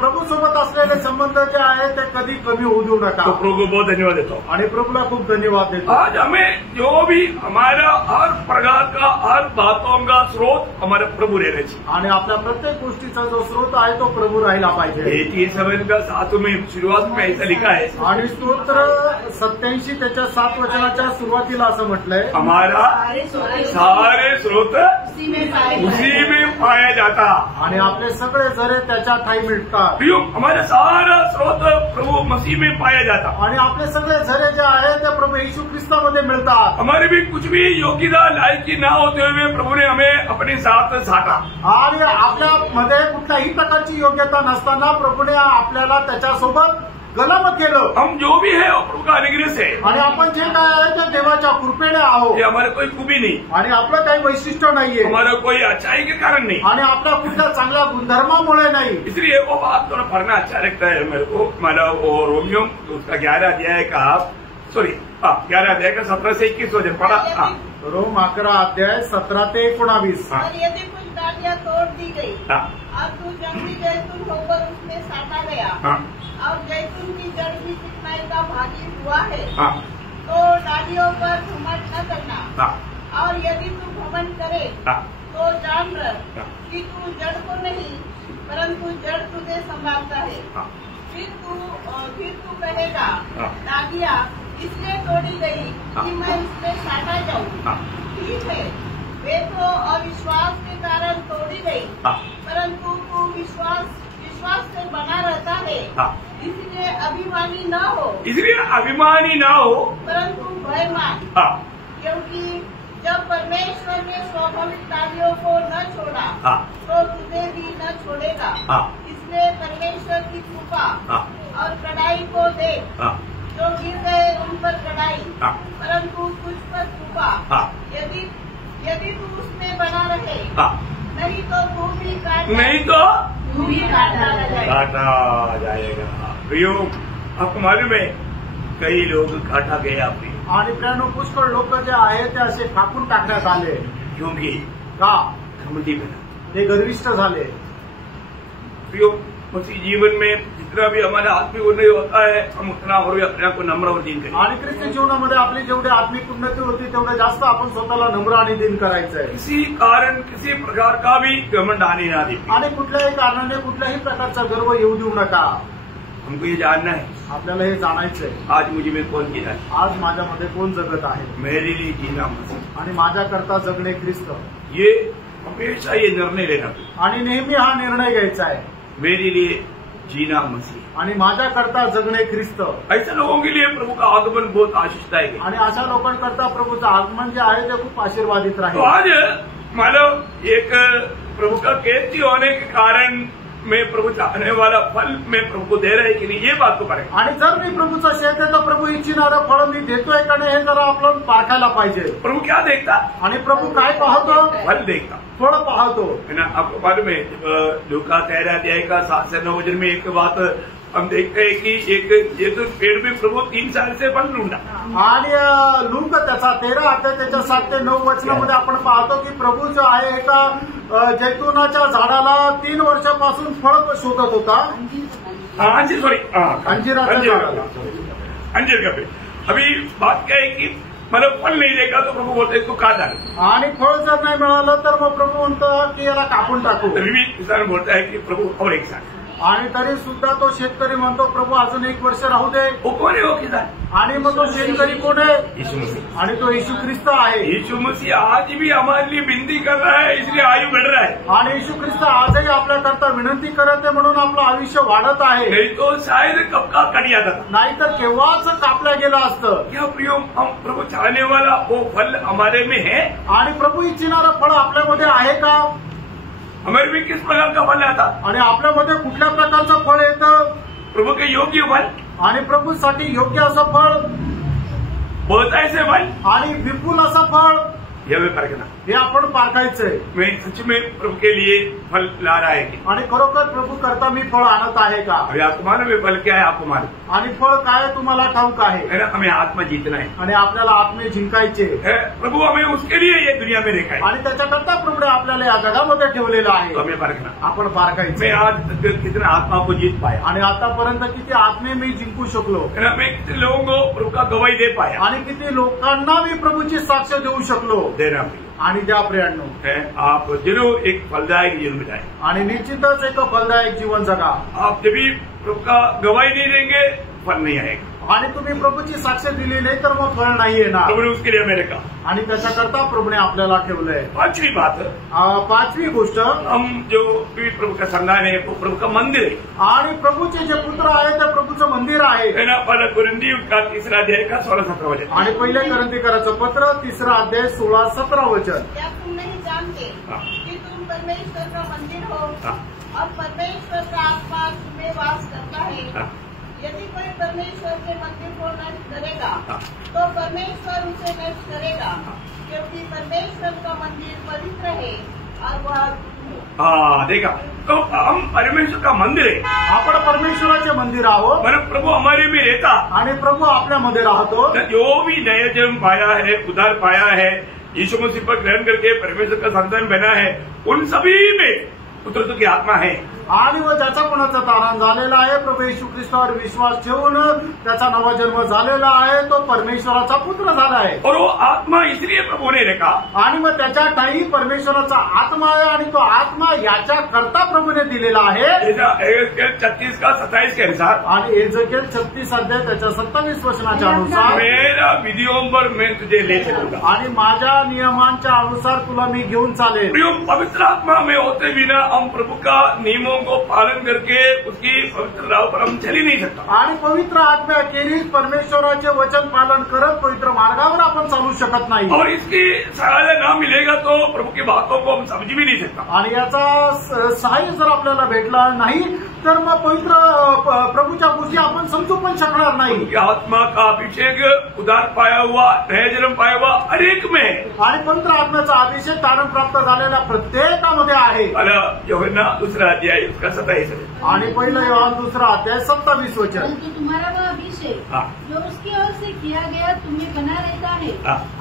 प्रभू सोबत असलेले संबंध जे आहे ते कधी कमी होऊ देऊ नका। तो प्रभु को बहुत धन्यवाद देता हूँ। आणि प्रभूला खूप धन्यवाद देतो। आज हमें जो भी हमारा हर प्रकार का हर बातों का स्रोत हमारे प्रभु रहना चाहिए। आणि आपल्या प्रत्येक गोष्टीचा जो स्रोत आहे तो प्रभू राहिला पाहिजे। 87 का 7 में शुरुआत में ऐसा लिखा है। आणि स्तोत्र 87 त्याच्या 7 वचनाच्या सुरुवातीला असं म्हटलंय, हमारा सारे स्रोत उसी में पाया जाता। आणि आपले सगळे झरे त्याच्या ठाई मिळतात। प्रियो हमारा सारा स्रोत प्रभु मसीह में पाया जाता। आणि आपले सगळे झरे जे आहेत ते प्रभू येशू ख्रिस्तामध्ये मिळतात। हमारे भी कुछ भी योग्यता लायकी ना होते हुए प्रभु ने हमें अपने साथ साटा। आणि आपल्यामध्ये कुठल्याही प्रकारची योग्यता नसताना प्रभूने आपल्याला त्याच्यासोबत गलम केलं. हम जो भी है वो प्रभु का अनुग्रह से, आणि आपण जे काय आहे ते देवाच्या कृपेने आहोत. ये हमारे कोई खूबी नहीं, आणि आपलं काही वैशिष्ट्य नाहीये, हमारा कोई अच्छाई के कारण नहीं, आणि आपल्या कुठल्या चांगल्या गुणधर्मामुळे नाही. इसलिए वो बात थोड़ा पढ़ना अच्छा लगता है मेरे को. मतलब वो रोमियो उसका 11 अध्याय का 11 अध्याय का 17 से 21 वचन पढ़ा. रोम 11 अध्याय 17 ते 19. और यदि कुछ डालियां तोड़ दी गई हाँ. और तू जंगली जैतून होकर उसमें साटा गया हाँ. और जैतून की जड़ भी चिकनाई का भागी हुआ है, हाँ. तो डालियों पर घमंड न करना. हाँ. और यदि तू घमंड करे हाँ. तो जान रख हाँ. कि तू जड़ को नहीं परंतु जड़ तुझे संभालता है. हाँ. फिर तू कहेगा हाँ. डालियां इसलिए तोड़ी गई हाँ. कि मैं उसमें साटा जाऊं. हाँ. ठीक है, वे तो अविश्वास के कारण तोड़ी गई, हाँ. परंतु तू विश्वास से बना रहता है. हाँ. इसलिए अभिमानी न हो इसलिए अभिमानी ना हो, परंतु भय मान. हाँ. क्योंकि जब परमेश्वर ने स्वाभाविक कार्यों को न छोड़ा हाँ. तो तुझे भी न छोड़ेगा. हाँ. इसलिए परमेश्वर की कृपा हाँ. और कड़ाई को देख. हाँ. जो गिर गए उन पर कड़ाई, हाँ. परंतु तुझ पर कृपा. हाँ. यदि तू उसमें बना रहे, हाँ. नहीं तो तू भी नहीं तो काटा जाएगा. काटा जाएगा. प्रियो, आपको मालूम है कई लोग काटा गए आपने, आणि प्रियानो पुष्कळ लोक जे आहेत ते असे कापून टाकण्यात आले. क्योंकि का? घमंडी बना. ते गर्विष्ठ झाले. प्रियो, उसी जीवन में जितना भी हमारा आत्मिक उन्नति होता है, हम उतना और भी अपने आप को नम्र और दीन करें. आणि ख्रिस्ती जीवनामध्ये आपली जेवढी आत्मिक उन्नती होती तेवढे जास्त आपण स्वतःला नम्र आणि दिन करायचं आहे. किसी कारण किसी प्रकार का भी घमंड आने ना दे. आणि कुठल्याही कारणाने कुठल्याही प्रकारचा गर्व येऊ देऊ नका. हमको ये जानना है, आपल्याला हे जाणायचंय आज मुझे में कौन जीना है. आज माझ्यामध्ये कोण जगत आहे मेरे लिए जीना मसीह. आणि माझ्याकरता जगणे ख्रिस्त. ये हमेशा ये निर्णय लेना. आणि नेहमी हा निर्णय घ्यायचा आहे. मेरे लिए जीना मसीह. आणि माझ्याकरता जगणे ख्रिस्त. ऐसे लोगों के लिए प्रभु का आगमन बहुत आशीषदायक है. आणि अशा लोकांकरता प्रभूचं आगमन जे आहे ते खूप आशीर्वादित तो राहील. आज मतलब एक प्रभु का कैदी होने के कारण में प्रभू चाहने वाला फल मैं प्रभु को दे रहे कि नहीं, ये बात को करें. आणि जर मी प्रभूचा शेत आहे तर प्रभू इच्छिणारं फळ मी देतोय का नाही हे जरा आपण पाठायला पाहिजे. प्रभु क्या देखता? आणि प्रभू काय पाहतो? फल देखता. फळ पाहतो. है ना. आपको मालूम है लूका 13 अध्याय का 7 से 9 वचन में एक बात हम देखते हैं कि एक तो पेड़ में प्रभु 3 साल से फल ढूंढा. आणि लूक त्याचा 13 अध्याय त्याच्या 7 ते 9 वचनामध्ये आपण पाहतो की प्रभू जो आहे एका जैतुनाच्या झाडाला 3 वर्षापासून फळ शोधत होता. अंजीर सॉरी अंजिराच्या झाडाला. अंजीर का पेड़. अभी बात क्या है कि मतलब फल नहीं देखा तो प्रभु बोलते तू काट डाल. आणि फळ जर नाही मिळालं तर मग प्रभू म्हणतो की याला कापून टाकू. तभी भी किसान बोलता है कि प्रभु और एक साल. आणि तरी सुद्धा तो शेतकरी म्हणतो प्रभू अजून 1 वर्ष राहू दे. वो कौन है वो किसान? आणि मग तो शेतकरी कोण आहे? यीशु मसीह. आणि तो येशू ख्रिस्त आहे. यीशु मसीह आज भी हमारे लिए विनती कर रहा है, इसलिए आयु बढ़ रहा है. आणि येशू ख्रिस्त आजही आपल्याकरता विनंती करत आहे म्हणून आपलं आयुष्य वाढत आहे. नहीं तो शायद कब का कट जाता था. नाहीतर केव्हाच कापलं गेलं असतं. क्या प्रियो, हम प्रभु चाहने वाला वो फल हमारे में है? आणि प्रभू इच्छिणारं फळ आपल्यामध्ये आहे का? हमारे में किस प्रकार का फल आता? आणि आपल्यामध्ये कुठल्या प्रकारचं फळ येतं? प्रभु के योग्य फल, आणि प्रभूसाठी योग्य असं फळ, बहुत ऐसे फल, आणि विपुल असं फळ, यह हमें परखना. हे आपण पारखायचंय. मैं सच में प्रभु के लिए फल ला रहा है कि आणि खरोखर प्रभू करता मी फळ आणत आहे का? अभी आपको मालूम है फल क्या है? आपको मालूम आणि फळ काय तुम्हाला ठाऊक आहे? है ना. हमें आत्मा जीतना है. आणि आपल्याला आत्मे जिंकायचे. प्रभु हमें उसके लिए ये दुनिया में देखा है. आणि त्याच्याकरता प्रभू आपल्याला या जगामध्ये ठेवलेलं आहे. तो हमें परखना. आपण पारखायचं. मैं आज तक कितना आत्मा को जीत पाया. आणि आतापर्यंत किती आत्मे मी जिंकू शकलो. है ना. मैं कितने लोगों को प्रभु का गवाही दे पाया. आणि किती लोकांना मी प्रभूची साक्ष देऊ शकलो. देना आणि त्या प्रियांनो आप जरूर एक फलदायक जीवन बिताएं. आणि निश्चितच एक फलदायक जीवन जगा. आप जब भी प्रभु का गवाही नहीं देंगे फल नहीं आएगा. आणि तुम्ही प्रभूची साक्ष दिली नाही तर मग फळ नाही येणार. प्रभु ने उसके लिए हमें रखा. आणि त्याच्याकरता प्रभूने आपल्याला ठेवलंय. पांचवी बात, 5वी गोष्ट, हम जो भी प्रभु का संतान है वो प्रभु का मंदिर है. आणि प्रभूचे जे पुत्र आहे ते प्रभूचं मंदिर आहे. है ना. पहला कुरिन्थी का 3 अध्याय का 16-17 वचन. आणि पहिले कोरिन्थीकराचं पत्र 3 अध्याय 16-17 वचन. क्या तुम नहीं जानते हाँ. कि तुम परमेश्वर का मंदिर हो हाँ. और परमेश्वर का आत्मा तुम्हें वास करता है. हाँ. यदि कोई परमेश्वर के मंदिर को नष्ट करेगा तो परमेश्वर उसे नष्ट करेगा, क्योंकि परमेश्वर का मंदिर पवित्र है और वह देखा तो हम परमेश्वर का मंदिर आहे, आपण परमेश्वराचे मंदिर आहोत पर प्रभु हमारे में रहता आणि प्रभु आपल्यामध्ये राहतो। जो भी नया जन्म पाया है, उद्धार पाया है, यीशु मसीह पर ग्रहण करके परमेश्वर का संतान बना है, उन सभी में पुत्रत्व की आत्मा है। आणि व ज्याचा कोणाचा तारण झालेला आहे, प्रभू येशू ख्रिस्तावर विश्वास ठेवून त्याचा नवा जन्म झालेला आहे, तो परमेश्वराचा पुत्र झाला आहे। और वो आत्मा इसलिए प्रभु ने रखा, आणि मग त्याच्या ठाई परमेश्वराचा आत्मा आहे आणि तो आत्मा याच्या करता प्रभूने दिलेला आहे। 36 का 27 के अनुसार आणि एजेकिएल 36 अध्याय त्याच्या 27 वचनाच्या अनुसार मेरा विधियों पर मैं तुझे ले चलूंगा आणि माझ्या नियमांच्या अनुसार तुला मी घेऊन चालेल। प्रियो, पवित्र आत्मा में होते बिना हम प्रभु का नियमों को पालन करके उसकी पवित्र राह पर हम चल ही नहीं सकता। आणि पवित्र आत्म्याखेरीज परमेश्वराचे वचन पालन करत पवित्र मार्गावर आपण चालू शकत नाही। और इसकी सहायता न मिलेगा तो प्रभु की बातों को हम समझ भी नहीं सकता। आणि याचा सहाय्य जर आपल्याला भेटला नाही तर मग पवित्र प्रभूच्या गोष्टी आपण समजू पण शकणार नाही। आत्मा का अभिषेक उद्धार पाया हुआ, नया जन्म पाया हुआ अनेक में, आणि पवित्र आत्म्याचा अभिषेक तारण प्राप्त झालेल्या प्रत्येकामध्ये आहे। यूहन्ना 2 अध्याय उसका 27 आणि 1 योहान 2 अध्याय 27 वचन। परंतु तुम्हारा वह अभिषेक जो उसकी ओर से किया गया तुम्हें बना रहता है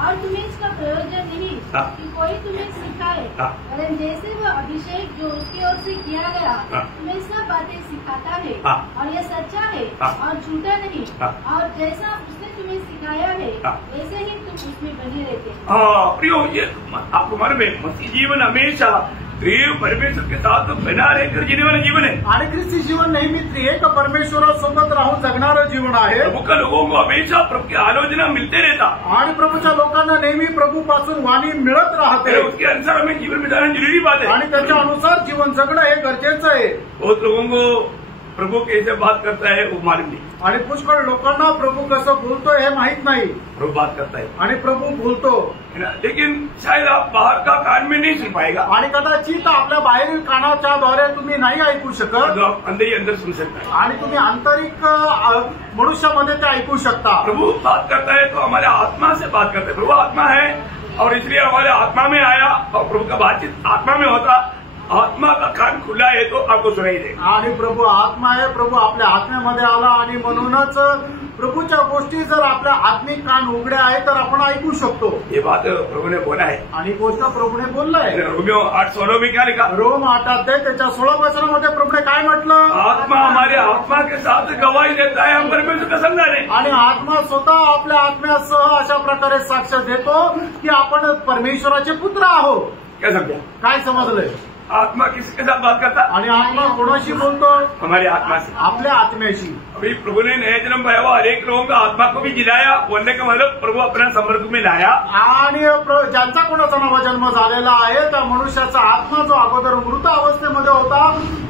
और तुम्हें इसका प्रयोजन नहीं कि कोई तुम्हें सिखाए, वरन जैसे वह अभिषेक जो उसकी ओर से किया गया तुम्हें सब बातें सिखाता है और यह सच्चा है और झूठा नहीं, और जैसा उसने तुम्हें सिखाया है वैसे ही तुम उसमें बने रहते। प्रियो, ये आपको मालूम है मसीह जीवन हमेशा देव परमेश्वर के साथ बना रहकर जीने वाला जीवन है। आणि ख्रिस्ती जीवन नेहमी त्रिएक परमेश्वरासोबत राहून जगणारं जीवन आहे। प्रभु का लोगों को हमेशा प्रभु की आलोचना मिलते रहता आणि प्रभूच्या लोकांना नेहमी प्रभू पासून वाणी मिळत राहते। उसके अनुसार हमें जीवन बिताना जरूरी बात है आणि त्याच्या अनुसार जीवन जगणं हे गरजेचं आहे। बहुत लोगों को प्रभु कैसे बात करता है वो मालूम नहीं, आणि पुष्कळ लोकांना प्रभू कसं बोलतोय हे माहित नाही। प्रभु बात करता है आणि प्रभू बोलतो, लेकिन शायद आप बाहर का कान में नहीं सुन पाएगा, आणि कदाचित आपल्या बाहेरील कानाच्या द्वारे तुम्ही नाही ऐकू शकत, तो आप अंदर ही अंदर सुन सकता है। आणि तुम्ही आंतरिक मनुष्यामध्ये ते ऐकू शकता। प्रभु बात करता है तो हमारे आत्मा से बात करता है। प्रभु आत्मा है और इसलिए हमारे आत्मा में आया और प्रभु का बातचीत आत्मा में होता। आत्मा का कान खुला है तो आपको सुनाई देगा। आणि प्रभू आत्मा आहे, प्रभू आपल्या आत्म्यामध्ये आला आणि म्हणूनच प्रभूच्या गोष्टी जर आपल्या आत्मिक कान उघडे आहे तर आपण ऐकू शकतो। ये बात प्रभु ने बोला है आणि गोष्ट प्रभूने बोललाय। रोमियो 8:16 में क्या लिखा? रोम 8 अध्याय त्याच्या 16 वचनामध्ये प्रभूने काय म्हटलं? आत्मा हमारे आत्मा के साथ गवाही देता है हम परमेश्वर का संतान है। आणि आत्मा स्वतः आपल्या आत्म्यासह अशा प्रकारे साक्ष देतो की आपण परमेश्वराचे पुत्र आहोत। क्या समझा? काय समजलंय? आत्मा किसके साथ बात करता? आणि आत्मा कोणाशी बोलतो? हमारी आत्मा से, आपल्या आत्म्याशी। अभी प्रभु ने नया जन्म पाया हुआ अनेक लोगों का आत्मा को भी जिलाया, बोलने का मतलब प्रभु अपना समृद्ध में लाया। आणि ज्यांचा कोणाचा नवा जन्म झालेला आहे त्या मनुष्याचा आत्मा जो अगोदर मृत अवस्थेमध्ये होता,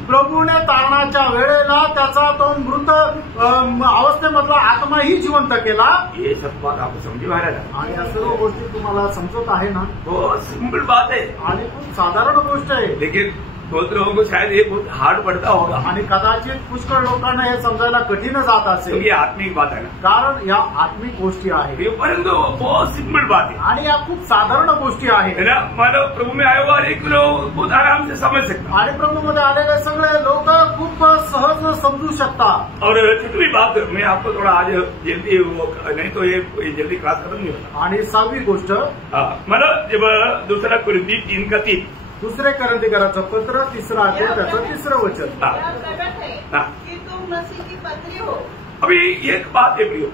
प्रभूने तारणाच्या वेळेला त्याचा तो मृत अवस्थेमधला आत्माही जिवंत केला। ये सब बात आपको समझी महाराज? आणि या सर्व गोष्टी तुम्हाला समजत आहे ना? बहुत सिंपल बात है आणि खूप साधारण गोष्ट आहे, लेकिन बहुत लोगों को शायद ये बहुत हार्ड पड़ता होगा। आणि कदाचित पुष्कळ लोकांना हे समजायला कठीण जात असेल, ये आत्मिक बात है ना, कारण या आत्मिक गोष्टी आहेत। परंतु बहुत सिंपल बात है आणि या खूप साधारण गोष्टी आहेत ना। मानव प्रभु में आए हुआ एक लोग बहुत आराम से समझ सकता, आणि प्रभूमध्ये आलेले सगळे लोक खूप सहज समजू शकतात। और छठवीं बात मैं आपको थोड़ा आज जल्दी नहीं तो ये जल्दी क्लास खत्म नहीं होता। आणि 6वी गोष्ट मतलब जब 2 कुरिन्थी 3:3 दुसरे करंथीकराचं पत्र 3 अध्याय त्याचं 3रं वचन। प्रकट है कि तुम मसीह की पत्री हो। अभी एक बात है प्रियो,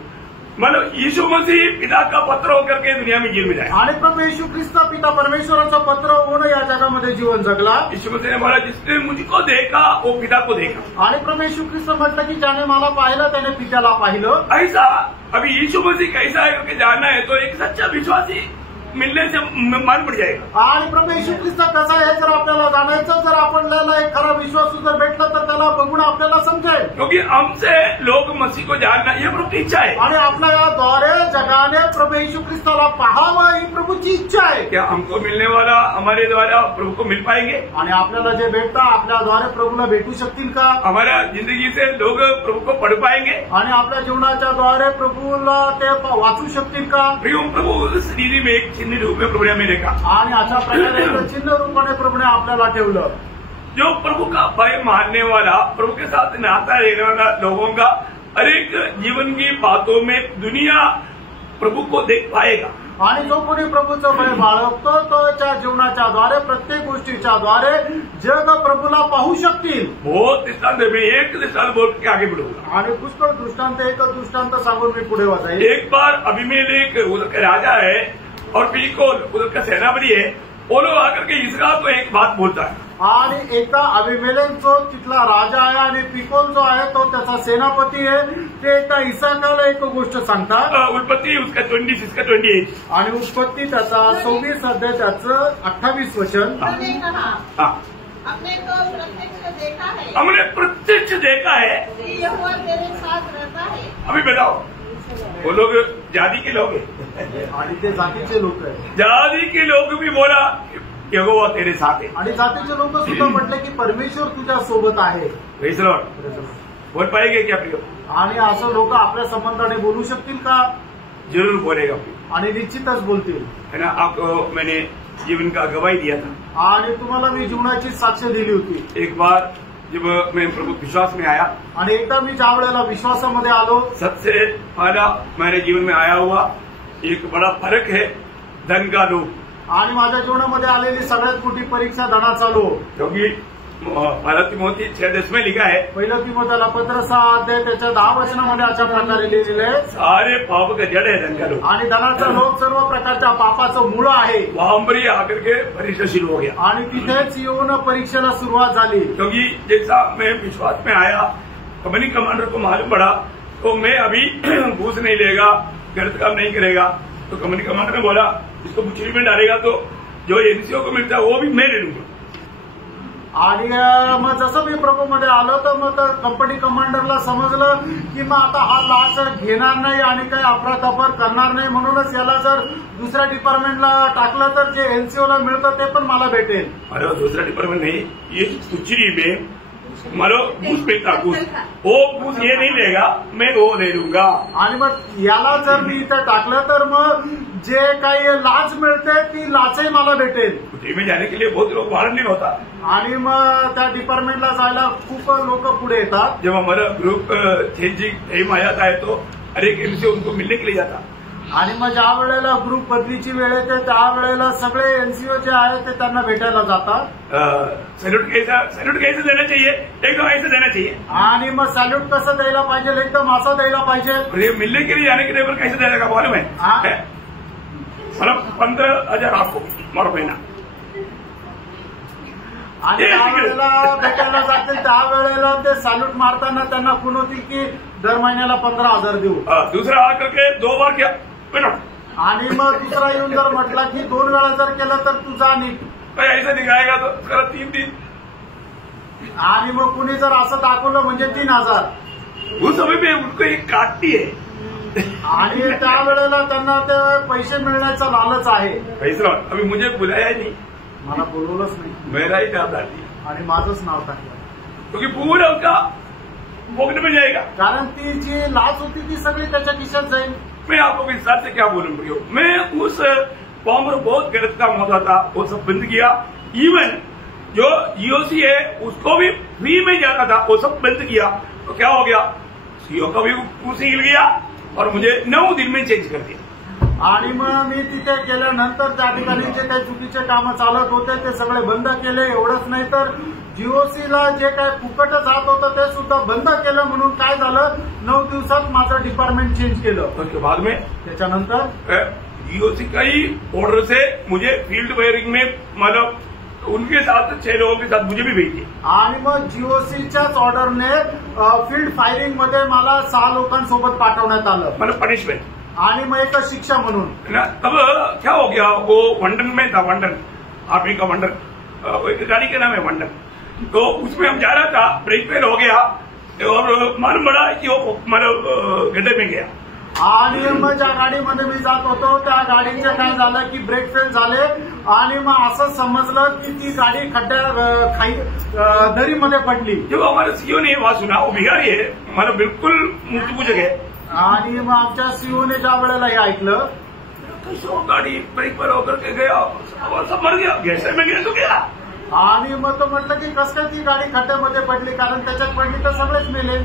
मतलब यीशु मसीह पिता का पत्र होकर के दुनिया में जीवन में आया। आणि प्रभू येशू ख्रिस्त पिता परमेश्वराचं पत्र होऊन या जगामध्ये जीवन जगला। यीशु मसीह ने बोला जिसने मुझको देखा वो पिता को देखा। आणि प्रभू येशू ख्रिस्त म्हटलं की ज्याने मला पाहिलं त्याने पित्याला पाहिलं। ऐसा अभी यीशु मसीह कैसा है करके जानना है तो एक सच्चा विश्वासी मिलने से मालूम पड़ जाएगा। आणि प्रभू येशू ख्रिस्त कसा आहे जर आपल्याला जाणायचं, जर आपल्याला एक खरा विश्वास जर भेटला तर त्याला बघून आपल्याला समजेल, क्योंकि हमसे लोग मसीह को जानना ये प्रभु की इच्छा है। आणि आपल्या याद्वारे जगाने प्रभू येशू ख्रिस्ताला पाहावं ही प्रभूची इच्छा आहे। क्या हमको मिलने वाला हमारे द्वारा प्रभु को मिल पाएंगे? आणि आपल्याला जे भेटतं आपल्याद्वारे प्रभूला भेटू शकतील का? हमारा जिंदगी से लोग प्रभु को पढ़ पाएंगे? आणि आपल्या जीवनाच्या द्वारे प्रभूला ते वाचू शकतील का? प्रभु उस रीति में एक चिन्ह रूप में प्रभु ने हमें देखा, आणि अशा प्रकारे चिन्ह रूपाने प्रभूने आपल्याला ठेवलं। जो प्रभु का भय मानने वाला, प्रभु के साथ नाता रहने वाला लोगों का हर एक जीवन की बातों में दुनिया प्रभु को देख पाएगा। आणि जो कोणी प्रभूचं भय बाळगतो तो त्याच्या जीवनाच्या द्वारे प्रत्येक गोष्टीच्या द्वारे जग प्रभूला पाहू शकतील। बहुत दृष्टांत में एक दृष्टांत बोल के आगे बढ़ूंगा। आणि पुष्कळ दृष्टांत एक दृष्टांत सांगून मी पुढे वाचाईल। एक बार अबीमेलेक उधर का राजा है और फिकोल उधर का सेनापति है, वो लोग आकर के इसराइल को एक बात बोलता है। आणि एकदा अबीमेलेक जो तिथला राजा आहे आणि पिकोल जो आहे तो त्याचा सेनापती आहे, ते एकदा इसाकाला एक गोष्ट सांगतात। उत्पत्ति उसका 26 इसका 28 आणि उत्पत्ती त्याचा 26 अध्याय त्याचं 28 वचन। हमने कहा, हाँ, हमने तो प्रत्यक्ष देखा है, हमने प्रत्यक्ष देखा है कि यहोवा तेरे साथ रहता है। अभी बताओ, वो लोग जाति के लोग हैं, आणि ते जातीचे लोक आहेत। जाति के लोग भी बोला यहोवा तेरे साथ है। आणि जातीचे लोक सुद्धा म्हटले की परमेश्वर तुझ्या सोबत आहे। Praise the Lord. बोल पाएंगे क्या प्रिय? आणि असं लोक आपल्या संबंधाने बोलू शकतील का? जरूर बोलेगा आणि निश्चितच बोलतील, है ना। आपको मैंने जीवन का गवाही दिया था, आणि तुम्हाला मी जीवनाची साक्ष दिली होती। एक बार जब मैं प्रभु विश्वास में आया, आणि एकदा मी ज्या वेळेला विश्वासामध्ये आलो, सबसे पहला मेरे जीवन में आया हुआ एक बड़ा फर्क है धन का लोभ। आणि माझ्या जीवनामध्ये आलेली सगळ्यात मोठी परीक्षा धनाचा लोभ। क्योंकि पहला तिमोथी 6:10 में लिखा है, पहिलं तिमोथेला पत्र 6 अध्याय त्याच्या 10 वचनामध्ये अशा प्रकारे लिहिलेलं आहे, सारे पाप का जड़ है धन का लोभ। आणि धनाचा लोभ सर्व प्रकारच्या पापाचं मूळ आहे। वहां पर ही आकर के परीक्षा शुरू हो गया, आणि तिथेच येऊन परीक्षेला सुरुवात झाली। क्योंकि जैसा मैं विश्वास में आया, कंपनी कमांडर को मालूम पड़ा तो मैं अभी घूस नहीं लेगा, गलत काम नहीं करेगा। तो कंपनी कमांडर ने बोला इसको बुचरी में डालेगा तो जो एनसीओ को मिलता है वो भी मैं ले लूंगा। आणि मग जसं मी प्रभूमध्ये आलो तर मग कंपनी कमांडरला समजलं की मग आता हा लाच घेणार नाही आणि काही अफरातफर करणार नाही, म्हणूनच याला जर दुसऱ्या डिपार्टमेंटला टाकलं तर जे एनसीओला मिळतं ते पण मला भेटेल। अरे दूसरा डिपार्टमेंट नहीं, ये बुचरी में मारो घूस मिलता, घूस वो घूस ये नहीं लेगा, मैं वो ले लूंगा। आणि मग याला जर मी इथं टाकलं तर मग जे काही लाच मिळते ती लाचही मला भेटेल। बुचरी में जाने के लिए बहुत लोग बाहर नहीं होता, आणि मग त्या डिपार्टमेंटला जायला खूप लोक पुढे येतात। जब हमारा ग्रुप चेंजिंग टाइम आ जाता है तो हर एक एनसीओ उनको मिलने के लिए जाता। आणि मग ज्या वेळेला ग्रुप बदलीची वेळ येते त्यावेळेला सगळे एनसीओ जे आहेत ते त्यांना भेटायला जातात। सैल्यूट कैसे देना चाहिए, एकदम ऐसे देना चाहिए। आणि मग सॅल्यूट कसं द्यायला पाहिजे, एकदम असं द्यायला पाहिजे। और ये मिलने के लिए जाने के टेबल कैसे देने का मालूम है? हाँ। मतलब 15,000 आपको मर महीना। आणि त्यावेळेला भेटायला जातील त्यावेळेला ते सॅल्यूट मारताना त्यांना खून होती की दर महिन्याला 15,000 देऊ। दूसरा आकर के 2 बार किया बेटा, आणि मग दुसरा येऊन जर म्हटला की 2 वेळा जर केलं तर तू जा निघ, ऐसा दिखाएगा तो उसका 3 दिन। आणि मग कुणी जर असं दाखवलं म्हणजे 3,000। उस समय में उनको एक काटती है, आणि त्यावेळेला त्यांना ते पैसे मिळण्याचा लालच आहे। पैसा अभी मुझे बुलाया ही नहीं, मला बोलवलंच नाही मेरा ही नाम डाल दिया, आणि माझंच नाव टाकलं, क्योंकि पूरा उसका पॉकेट में जाएगा। कारण ती जी लाच होती ती सगळी त्याच्या खिशात जाईल। मैं आपको विस्तार से क्या बोलूं प्रियो, मैं उस फॉर्म पर बहुत गलत काम होता था वो सब बंद किया। इवन जो जीओसी है उसको भी फ्री में जाता था वो सब बंद किया। तो क्या हो गया, सीओ का भी कुर्सी हिल गया और मुझे 9 दिन में चेंज कर दिया। आणि मग मी तिथे गेल्यानंतर त्या ठिकाणी जे काही चुकीचे कामं चालत होते ते सगळे बंद केले। एवढंच नाही तर जीओसीला जे काही फुकट जात होतं ते सुद्धा बंद केलं। म्हणून काय झालं, 9 दिवसात माझं डिपार्टमेंट चेंज केलं। उसके बाद में त्याच्यानंतर जीओसी का ही ऑर्डर से मुझे फील्ड फायरिंग में मतलब उनके साथ 6 लोगों के साथ मुझे भी भेज दिया। आणि मग जीओसीच्याच ऑर्डरने फील्ड फायरिंग मध्ये मला 6 लोकांसोबत पाठवण्यात आलं। मतलब पनिशमेंट आणि मग एक शिक्षा म्हणून ना। तब क्या हो गया, वो वंडन में था, वंडन आर्मी का वंडन, गाड़ी का नाम है वंडन। तो उसमें हम जा रहा था, ब्रेक फेल हो गया और मालूम पड़ा कि वो मतलब गड्ढे में गया। आणि मग ज्या गाडीमध्ये मी जात होतो त्या गाडीचं काय झालं की ब्रेक फेल झाले आणि मग असं समजलं की ती गाडी खड्ड्या दरीमध्ये पडली। जब हमारे सीईओ ने वहां सुना, वो बिहारी है, मतलब बिल्कुल मूर्ति पूजक है, आणि मग आमच्या सीओने ज्या वेळेला हे ऐकलं तो गाड़ी ब्रेक पर होकर के गया, सब मर गया, गैसे में गया तो गया। आणि मग तो म्हटलं की कसं काय ती गाडी खड्ड्यामध्ये पडली, कारण त्याच्यात पडली तर सगळेच मेले।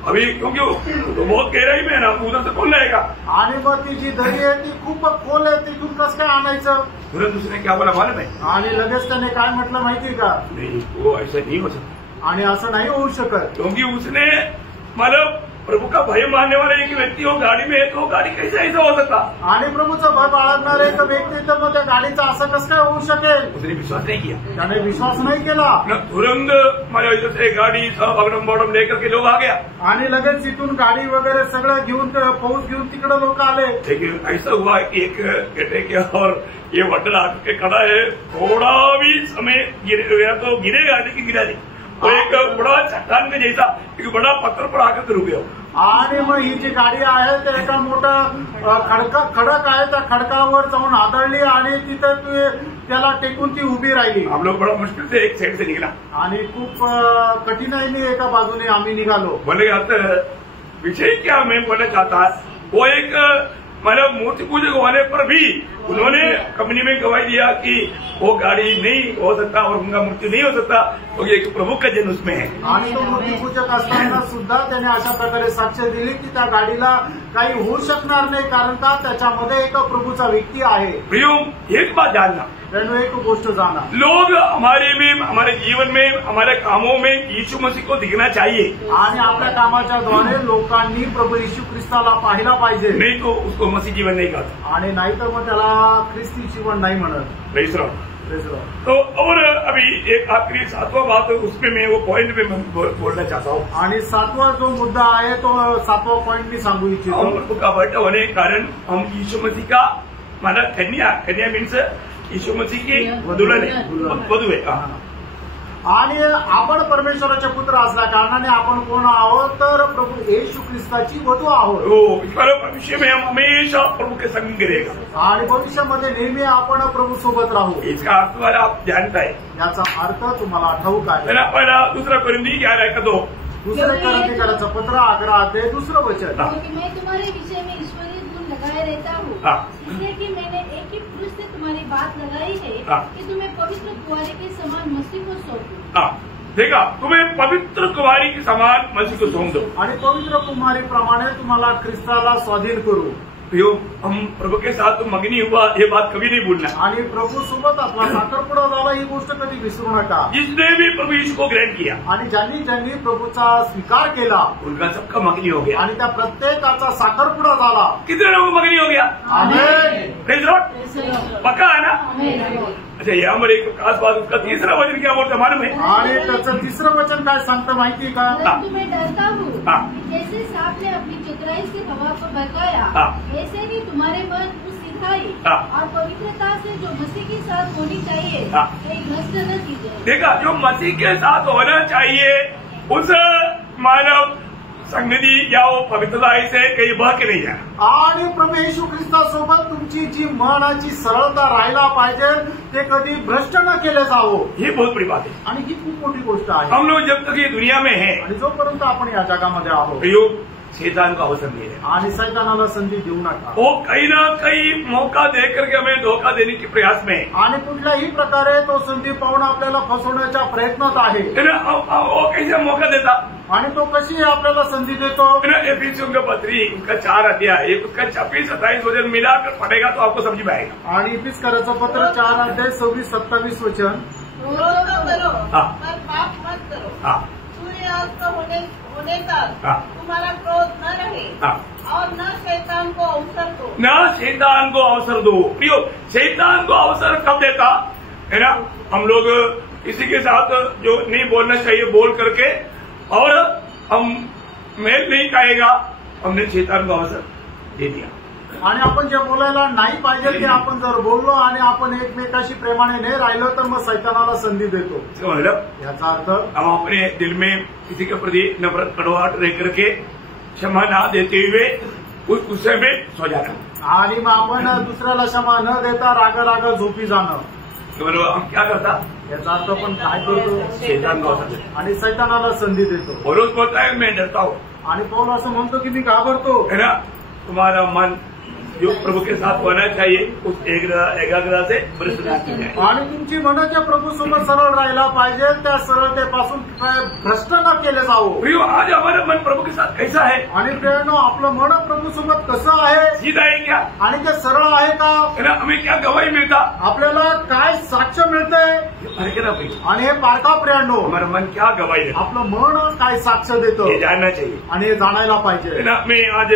अभी क्योंकि तो बहुत गहराई में है ना, उधर से कौन लाएगा। आणि मग ती जी दरी आहे ती खूप खोल आहे, तिथून कसं काय आणायचं। तुरंत उसने क्या बोला मालूम है? आणि लगेच त्याने काय म्हटलं माहिती का, नहीं, वो ऐसा नहीं हो सकता, आणि असं नाही होऊ शकत, क्योंकि उसने मतलब प्रभु का भय मानने वाला एक व्यक्ति हो गाड़ी में है, तो गाड़ी कैसे ऐसा हो सकता। आणि प्रभूचं भय बाळगणारे एक व्यक्ती तर मग त्या गाडीचं असं कसं काय होऊ शकेल। उसने विश्वास नहीं किया, त्याने विश्वास नाही केला न तुरंत मतलब इधर से गाड़ी सब अगडम बगडम लेकर के लोग आ गया। आणि लगेच तिथून गाडी वगैरे सगळं घेऊन फौज घेऊन तिकडे लोक आले। लेकिन ऐसा हुआ कि एक गड्ढे के और ये वंडन आके खड़ा है, थोड़ा भी समय गिरेगा तो गिरेगा, लेकिन गिरा नहीं, वो एक बड़ा चट्टान के जैसा एक बड़ा पत्थर पर आकर रुक गया। आणि मग ही जी गाडी आहे ते एका मोठा खडक आहे, त्या खडकावर जाऊन आदळली आणि तिथे त्याला टेकून ती उभी राहिली। हम लोग बड़ा मुश्किल से एक साइड से निकला, आणि खूप कठीणाईने एका बाजूने आम्ही निघालो। बोले विषय क्या मैं बोलना चाहता है, वो एक मतलब मूर्ति पूजक होने पर भी उन्होंने कंपनी में गवाही दिया कि वो गाड़ी नहीं हो सकता और उनका मृत्यू नहीं हो सकता, क्योंकि एक प्रभु का जन्म उसमें है। आणि तो मूर्तिपूजक असताना सुद्धा त्याने अशा प्रकारे साक्ष दिली की त्या गाडीला काही होऊ शकणार नाही, कारण का त्याच्यामध्ये एक प्रभूचा व्यक्ती आहे। प्रियो, एक बात जानना, त्याने एक गोष्ट जाना, लोग हमारे में, हमारे जीवन में, हमारे कामों में यीशु मसीह को दिखना चाहिए, आणि आपल्या कामाच्या द्वारे लोकांनी प्रभू येशू ख्रिस्ताला पाहिला पाहिजे, नहीं तो उसको मसीह जीवन नहीं कहता। आणि नाहीतर मग त्याला ख्रिस्ती जीवन नाही म्हणत। Praise Lord. तो और अभी एक आखिरी 7वां बात, उसमें मैं वो पॉइंट पे बोलना चाहता हूँ। आणि 7वां जो मुद्दा आहे तो 7वां पॉइंट मी सांगू इच्छितो। हम प्रभु का बर्थ होने के कारण हम यीशु मसीह का माना कन्या मीन्स यीशु मसीह की दुल्हन है, वधू है। आणि आपण परमेश्वराचे पुत्र असल्या कारणाने आपण कोण आहोत, तर प्रभू येशू ख्रिस्ताची वधू आहोत। भविष्य में हम हमेशा प्रभु के संग रहेगा, आणि भविष्यामध्ये नेहमी आपण प्रभू सोबत राहू। इसका अर्थ वाला आप जानता है, याचा अर्थ तुम्हाला ठाऊक आहे। पहिला 2 कोरिंथी 11:2, दुसरे कोरिंथीकरांचं पत्र 11 2 वचन, क्योंकि मैं तुम्हारे विषय में ईश्वरीय गुण लगाए रहता हूँ, इसलिए कि मैंने एक ही पुरुष से तुम्हारी बात लगाई है कि तुम्हें पवित्र कुंवारी के समान मसीह को सौंप दो। देखा, तुम्हें पवित्र कुमारी के समान मसीह को सौंप दो, आणि पवित्र कुमारी प्रमाणे तुम्हाला ख्रिस्ताला स्वाधीन करू। प्रियो, हम प्रभु के साथ मगनी हुआ, ये बात कभी नहीं भूलना। आणि प्रभू सोबत आपला साखरपुडा झाला ही गोष्ट कधी विसरू नका। जिसने भी प्रभु यीशु को ग्रहण किया, आणि ज्यांनी ज्यांनी प्रभूचा स्वीकार केला, उनका सबका मगनी हो गया, आणि त्या प्रत्येकाचा साखरपुडा झाला। कितने लोगों को मगनी हो गया? आमेन। Praise Lord. पक्का है ना? अच्छा, यावर एक खास बात, उसका तीसरा वचन क्या बोलता मालूम है? आणि त्याचं तिसरं वचन काय सांगतं माहिती का? तुम्हें डरता हूँ, जैसे सांप ने अपनी चतुराई से हवा को बहकाया, ऐसे ही तुम्हारे मन उस सिखाई और पवित्रता से जो मसीह के साथ होनी चाहिए एक भ्रष्ट न कीजिए। देखा, जो मसीह के साथ होना चाहिए उस मानव संगती या वो पवित्रता से कहीं बह के नहीं जाना। आणि प्रभू येशू ख्रिस्तासोबत तुमची जी मनाची सरळता राहायला पाहिजे, ते कधी भ्रष्ट न केले जावं। ये बहुत बड़ी बात है, आणि ही खूप मोठी गोष्ट आहे। हम लोग जब तक ये दुनिया में हैं, आणि जोपर्यंत आपण या जगामध्ये आहोत, शैतान को अवसर दे रहे, आणि सैतानाला संधी देऊ नका। वो कहीं ना कहीं मौका देकर के हमें धोखा देने के प्रयास में, आणि कुठल्याही प्रकारे तो संधी पाहून आपल्याला फसवण्याच्या प्रयत्नात आहे। वो कैसे मौका देता, आणि तो कशी आपल्याला संधी देतो? एफिसियों का पत्री उसका 4 अध्याय, उसका 26-27 वचन मिलाकर पढ़ेगा तो आपको समझ में आएगा। आणि इफिसकराचं पत्र 4 अध्याय 26-27 वचन, क्रोध न करो पर पाप मत करो, सूर्यास्त होने तक तुम्हारा क्रोध न रहे और न शैतान को अवसर दो। न शैतान को अवसर दो। प्रियो, शैतान को अवसर कब देता है ना? हम लोग किसी के साथ जो नहीं बोलना चाहिए बोल करके, और हम मेल नहीं खाएगा, हमने शैतान को अवसर दे दिया। आणि आपण जे बोलायला नाही पाहिजे ते आपण जर बोललो आणि आपण एकमेकाशी प्रेमाने नाही राहिलो तर मग सैतानाला संधी देतो। मतलब याचा अर्थ हम अपने दिल में किसी के प्रति नफरत कड़वाहट रह करके क्षमा ना देते हुए उस गुस्से में सो जाना। आणि मग आपण दुसऱ्याला क्षमा न देता राग झोपी जाणं। मतलब हम क्या करता, याचा अर्थ आपण काय करतो, शैतान को असं देता। आणि सैतानाला संधी देतो। पौलुस बोलता है मैं डरता हूँ, आणि पौल असं म्हणतो की मी घाबरतो। है ना। तुम्हारा मन जो प्रभू के साथ होना चाहिए उस एकाग्रता से भ्रष्ट ना की जाए। आणि तुमची मन ज्या प्रभू सोबत सरळ राहायला पाहिजे त्या सरळतेपासून भ्रष्ट न केले जावो। प्रियो, आज हमारा मन प्रभु के साथ कैसा है? आणि प्रेरणो आपलं मन प्रभू सोबत कसं आहे, सीधा है क्या? आणि ते सरळ आहे का? है ना। हमें क्या गवाही मिलता, आपल्याला काय साक्ष मिळतंय, फर्क है ना भाई। आणि हे पारखा प्रेरणो हमारा मन क्या गवाही देता, आपलं मन काय साक्ष देतं ये जानना चाहिए। आणि हे जाणायला है पाहिजे। ना। मैं आज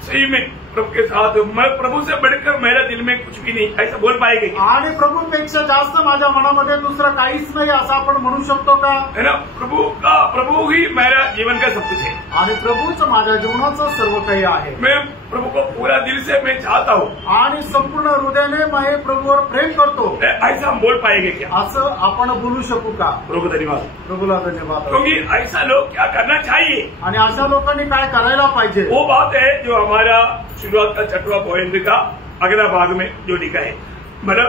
सही में प्रभु के साथ, मैं प्रभु से बढ़कर मेरा दिल में कुछ भी नहीं, ऐसा बोल पाएंगे क्या? आणि प्रभूपेक्षा जास्त माझ्या मनामध्ये दुसरं काहीच नाही असं आपण म्हणू शकतो का? है ना। प्रभु ही मेरा जीवन का सब कुछ है। आणि प्रभूच माझ्या जीवनाचं सर्व काही आहे। मैं प्रभु को पूरा दिल से मैं चाहता हूँ, आणि संपूर्ण हृदयाने मैं प्रभूवर प्रेम करतो, ऐसा हम बोल पाएंगे क्या? असं आपण बोलू शकू का? प्रभु धन्यवाद। प्रभूला धन्यवाद। क्योंकि ऐसा लोग क्या करना चाहिए, आणि अशा लोकांनी काय करायला पाहिजे, वो बात है जो हमारा शुरुआत का 6वां पॉइंट का अगला भाग में जो लिखा है। मतलब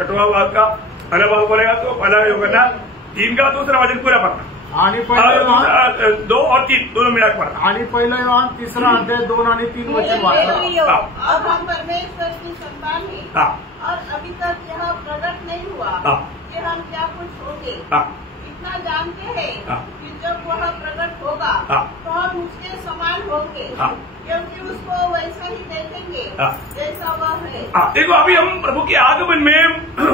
6वां भाग का पहला भाग बोलेगा तो पहला योग करना, 3 का दूसरा वचन पूरा पढ़ना, आणि पहिलं 2 और 3 दोनों मिला के पढ़ना। आणि पहिलं योहान 3रा अध्याय 2 आणि 3 वचन वाचा। अब हम परमेश्वर की संतान हैं और अभी तक यह प्रकट नहीं हुआ कि हम क्या कुछ होंगे। इतना जानते हैं कि जब वह प्रकट होगा तो हम उसके समान होंगे, क्योंकि उसको वैसा ही देखेंगे जैसा वह है। देखो, अभी हम प्रभु के आगमन में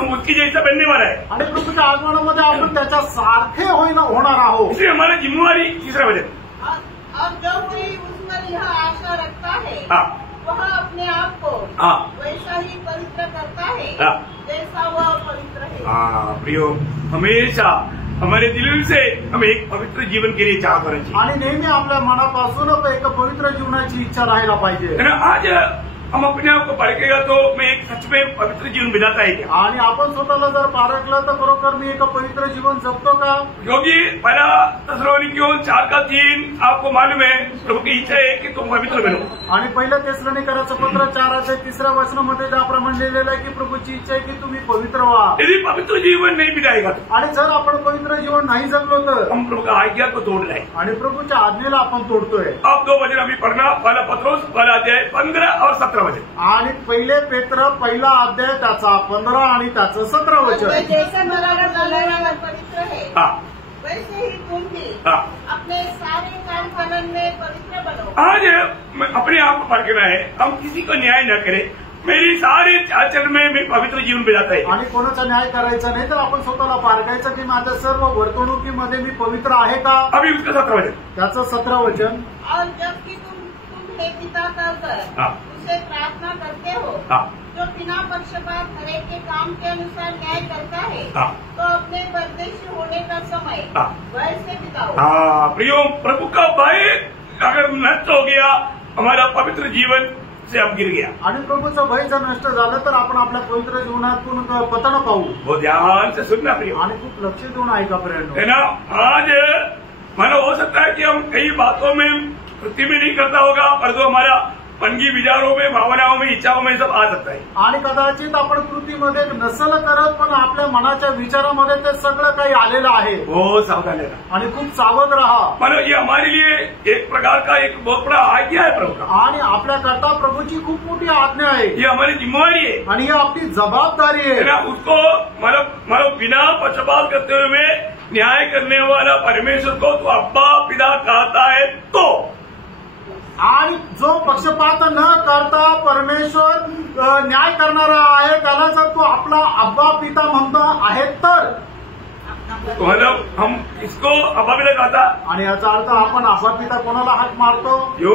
उसकी जैसा बनने वाला है, आणि प्रभूच्या आगमनामध्ये आपण त्याच्या सारखे होणार आहोत। इसलिए हमारी जिम्मेवारी, 3रा वचन, और जो कोई उसमें यह आशा रखता है वह अपने आप को वैसा ही पवित्र करता है जैसा वह पवित्र है। प्रियो, हमेशा हमारे दिल से हम एक पवित्र जीवन के लिए चाह करना चाहिए। आणि नेहमी आपल्या मनापासून एक पवित्र जीवनाची इच्छा राहायला पाहिजे। है ना। आज हम अपने आप को परखेगा तो मैं एक सच में पवित्र जीवन बिताता है क्या? आणि आपण स्वतःला जर पारखलं तर खरोखर मी एक पवित्र जीवन जगतो का? क्योंकि पहला थिस्सलुनीकियों 4:3 आपको मालूम है प्रभु की इच्छा है कि तुम पवित्र बनो। आणि पहिलं थिस्सलुनीकरांचं पत्र 4 अध्याय 3ऱ्या वचनामध्ये त्याप्रमाणे लिहिलेलं आहे की प्रभूची इच्छा आहे की तुम्ही पवित्र व्हा। यदि पवित्र जीवन नहीं बिताएगा तो, आणि जर आपण पवित्र जीवन नाही जगलो तर हम प्रभु का आज्ञा को तोड़ रहे हैं आणि प्रभूच्या आज्ञेला आपण तोडतोय। अब 2 वचन अभी पढ़ना, पहला पत्रोस 1 अध्याय 15 और 17 वचन। आणि पहिले पेत्र 1 अध्याय त्याचा 15 आणि त्याचं 17 वचन। जैसे मराठा वाला पवित्र है वैसे ही तुम भी अपने सारे काम कानून में पवित्र बनो। आज अपने आप को परखना है, हम किसी को न्याय न करें। मेरी सारे आचरण में मैं पवित्र जीवन बिताता है। आणि कोणाचा न्याय करायचा नाही तर आपण स्वतःला पारखायचं की माझ्या सर्व वर्तणुकीमध्ये मी पवित्र आहे का? अभी उसका 17 वचन, त्याचं 17 वचन। और जबकि तुम हे पिता कर उसे प्रार्थना करते हो जो बिना पक्षपात हरेक के काम के अनुसार न्याय करता है, तो अपने परदेशी होने का समय वैसे बिताओ। प्रियो, प्रभु का भय अगर नष्ट हो गया, हमारा पवित्र जीवन से हम गिर गया। आणि प्रभूचं भय जर नष्ट झालं तर आपण आपल्या पवित्र जीवनातून पतन पाहू। बहुत ध्यान से सुनना प्रियो, आणि खूप लक्ष देऊन ऐका पर्यंत, है ना। आज मानो हो सकता है कि हम कई बातों में वृत्ति में नहीं करता होगा, पर जो हमारा मनगी विचारों में, भावनाओं में, इच्छाओं में सब आ सकता है। आणि कदाचित आपण कृतीमध्ये नसल करत पण आपल्या मनाच्या विचारामध्ये ते सगळं काही आलेलं आहे। बहुत सावधान रहना आणि खूप सावध राहा। मानो ये हमारे लिए एक प्रकार का एक बहुत बड़ा आज्ञा है प्रभु का, आणि आपल्याकरता प्रभूची खूप मोठी आज्ञा आहे। ये हमारी जिम्मेवारी है आणि ही आपली जबाबदारी है आहे ना। उसको मतलब बिना पक्षपात करते हुए न्याय करने वाला परमेश्वर को तो अब्बा पिता कहता है। तो आणि जो पक्षपात न करता परमेश्वर न्याय करणारा आहे त्याला जर तो आपला अब्बा पिता म्हणतो आहे तर मतलब हम इसको अब्बा पिता कहता, आणि याचा अर्थ आपण आपला पिता कोणाला हाक मारतो? जो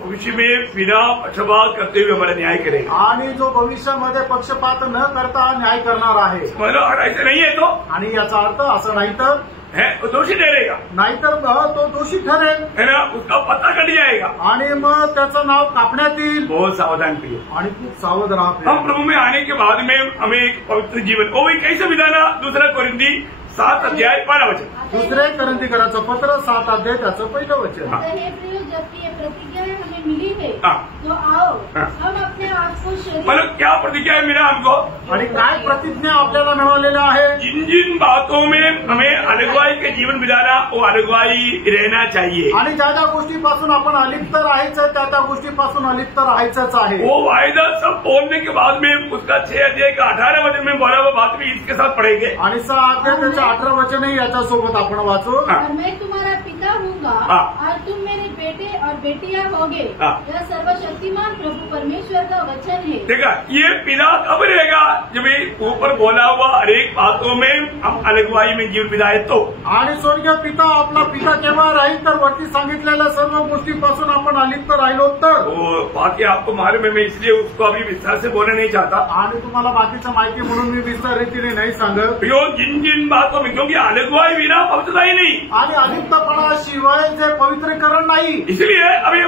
भविष्य में बिना पक्षपात करते हुए हमारा न्याय करेगा, आणि जो भविष्यामध्ये पक्षपात न करता न्याय करणार आहे. मतलब अगर ऐसा नहीं है तो आणि याचा अर्थ असं नाही तर है वो दोषी ठहरेगा, नाहीतर तो दोषी ठरेल है ना, उसका पता कट जाएगा. आणि मग त्याचं नाव कापण्यात येईल. बहुत सावधान प्रिय. आणि खूप सावध राहते. हम प्रभु में आने के बाद में हमें एक पवित्र जीवन, वो भी कैसे बिताना? 2 कोरिन्थी 7 अध्याय 12 वचन. 2 कोरिन्थीकरांचं पत्र 7 अध्याय त्याचं पहिलं वचन. हे प्रिय, जबकि ये प्रतिज्ञा हमें मिली है हाँ. तो आओ हाँ. हम अपने आप को शरीर मतलब क्या प्रतिज्ञा है मिला हमको? आणि काय प्रतिज्ञा आपल्याला मिळालेल्या आहे? जिन जिन बातों में हमें अलगवाई के जीवन बिताना, वो अलगवाई रहना चाहिए. आणि ज्या ज्या गोष्टीपासून आपण अलिप्त राहायचं त्या त्या गोष्टीपासून अलिप्त राहायचंच आहे. वो वायदा सब बोलने के बाद में उसका 6 अध्याय का 18 वचन में बोला हुआ बात भी इसके साथ पढ़ेंगे. आणि 6 अध्याय त्याच्या 18 वचनही याच्यासोबत आपण वाचू. और मैं तुम्हारा पिता हूँगा हाँ. और तुम मेरे बेटे और बेटियां होगे. हाँ. यह सर्वशक्तिमान प्रभु परमेश्वर का वचन है. देखा, ये पिता कब रहेगा? जब ये ऊपर बोला हुआ हरेक बातों में हम अलगवाई में जीवन बिताए तो. आणि स्वर्गीय पिता आपला पिता केव्हा राहील तर वरती सांगितलेल्या सर्व गोष्टीपासून आपण अलिप्त राहिलो तर. वो बाकी आपको मालूम है, मैं इसलिए उसको अभी विस्तार से बोलना नहीं चाहता. आणि तुम्हाला बाकीचं माहिती म्हणून मी विस्तार रीतीने नाही सांगत. यो जिन जिन बातों में, क्योंकि अलगवाई बिना पवित्रता ही नहीं. आणि अलिप्तपणाशिवाय जे पवित्रीकरण नाही. इसलिए अभी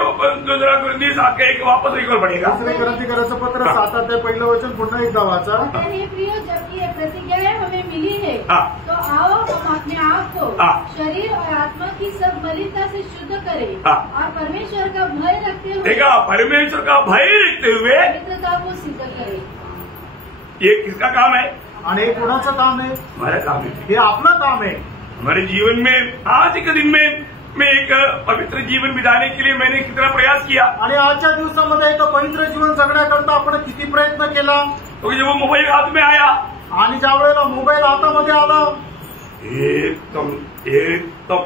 2 कोरिन्थी 7 का एक वापस रिकॉल पड़ेगा. 2 कोरिन्थीकरांचं पत्र 7 अध्याय पहिलं वचन पुन्हा एकदा वाचा. हे प्रिय, जबकि ये प्रतिज्ञाएं हमें मिली है हाँ. तो आओ हम अपने आप को हाँ. शरीर और आत्मा की सब मलिनता से शुद्ध करें हाँ. और परमेश्वर का भय रखते हुए देखा, परमेश्वर का भय रखते हुए पवित्रता को सिद्ध करें. ये किसका काम है? आणि हे कोणाचं काम आहे? हमारा काम है. हे आपलं काम आहे. हमारे जीवन में आज के दिन में मैं एक पवित्र जीवन बिताने के लिए मैंने कितना प्रयास किया. आणि आजच्या दिवसामध्ये एक पवित्र जीवन जगण्याकरता आपण किती प्रयत्न केला. तो जब वो मोबाइल हाथ में आया, आणि ज्या वेळेला मोबाईल हातामध्ये आला एकदम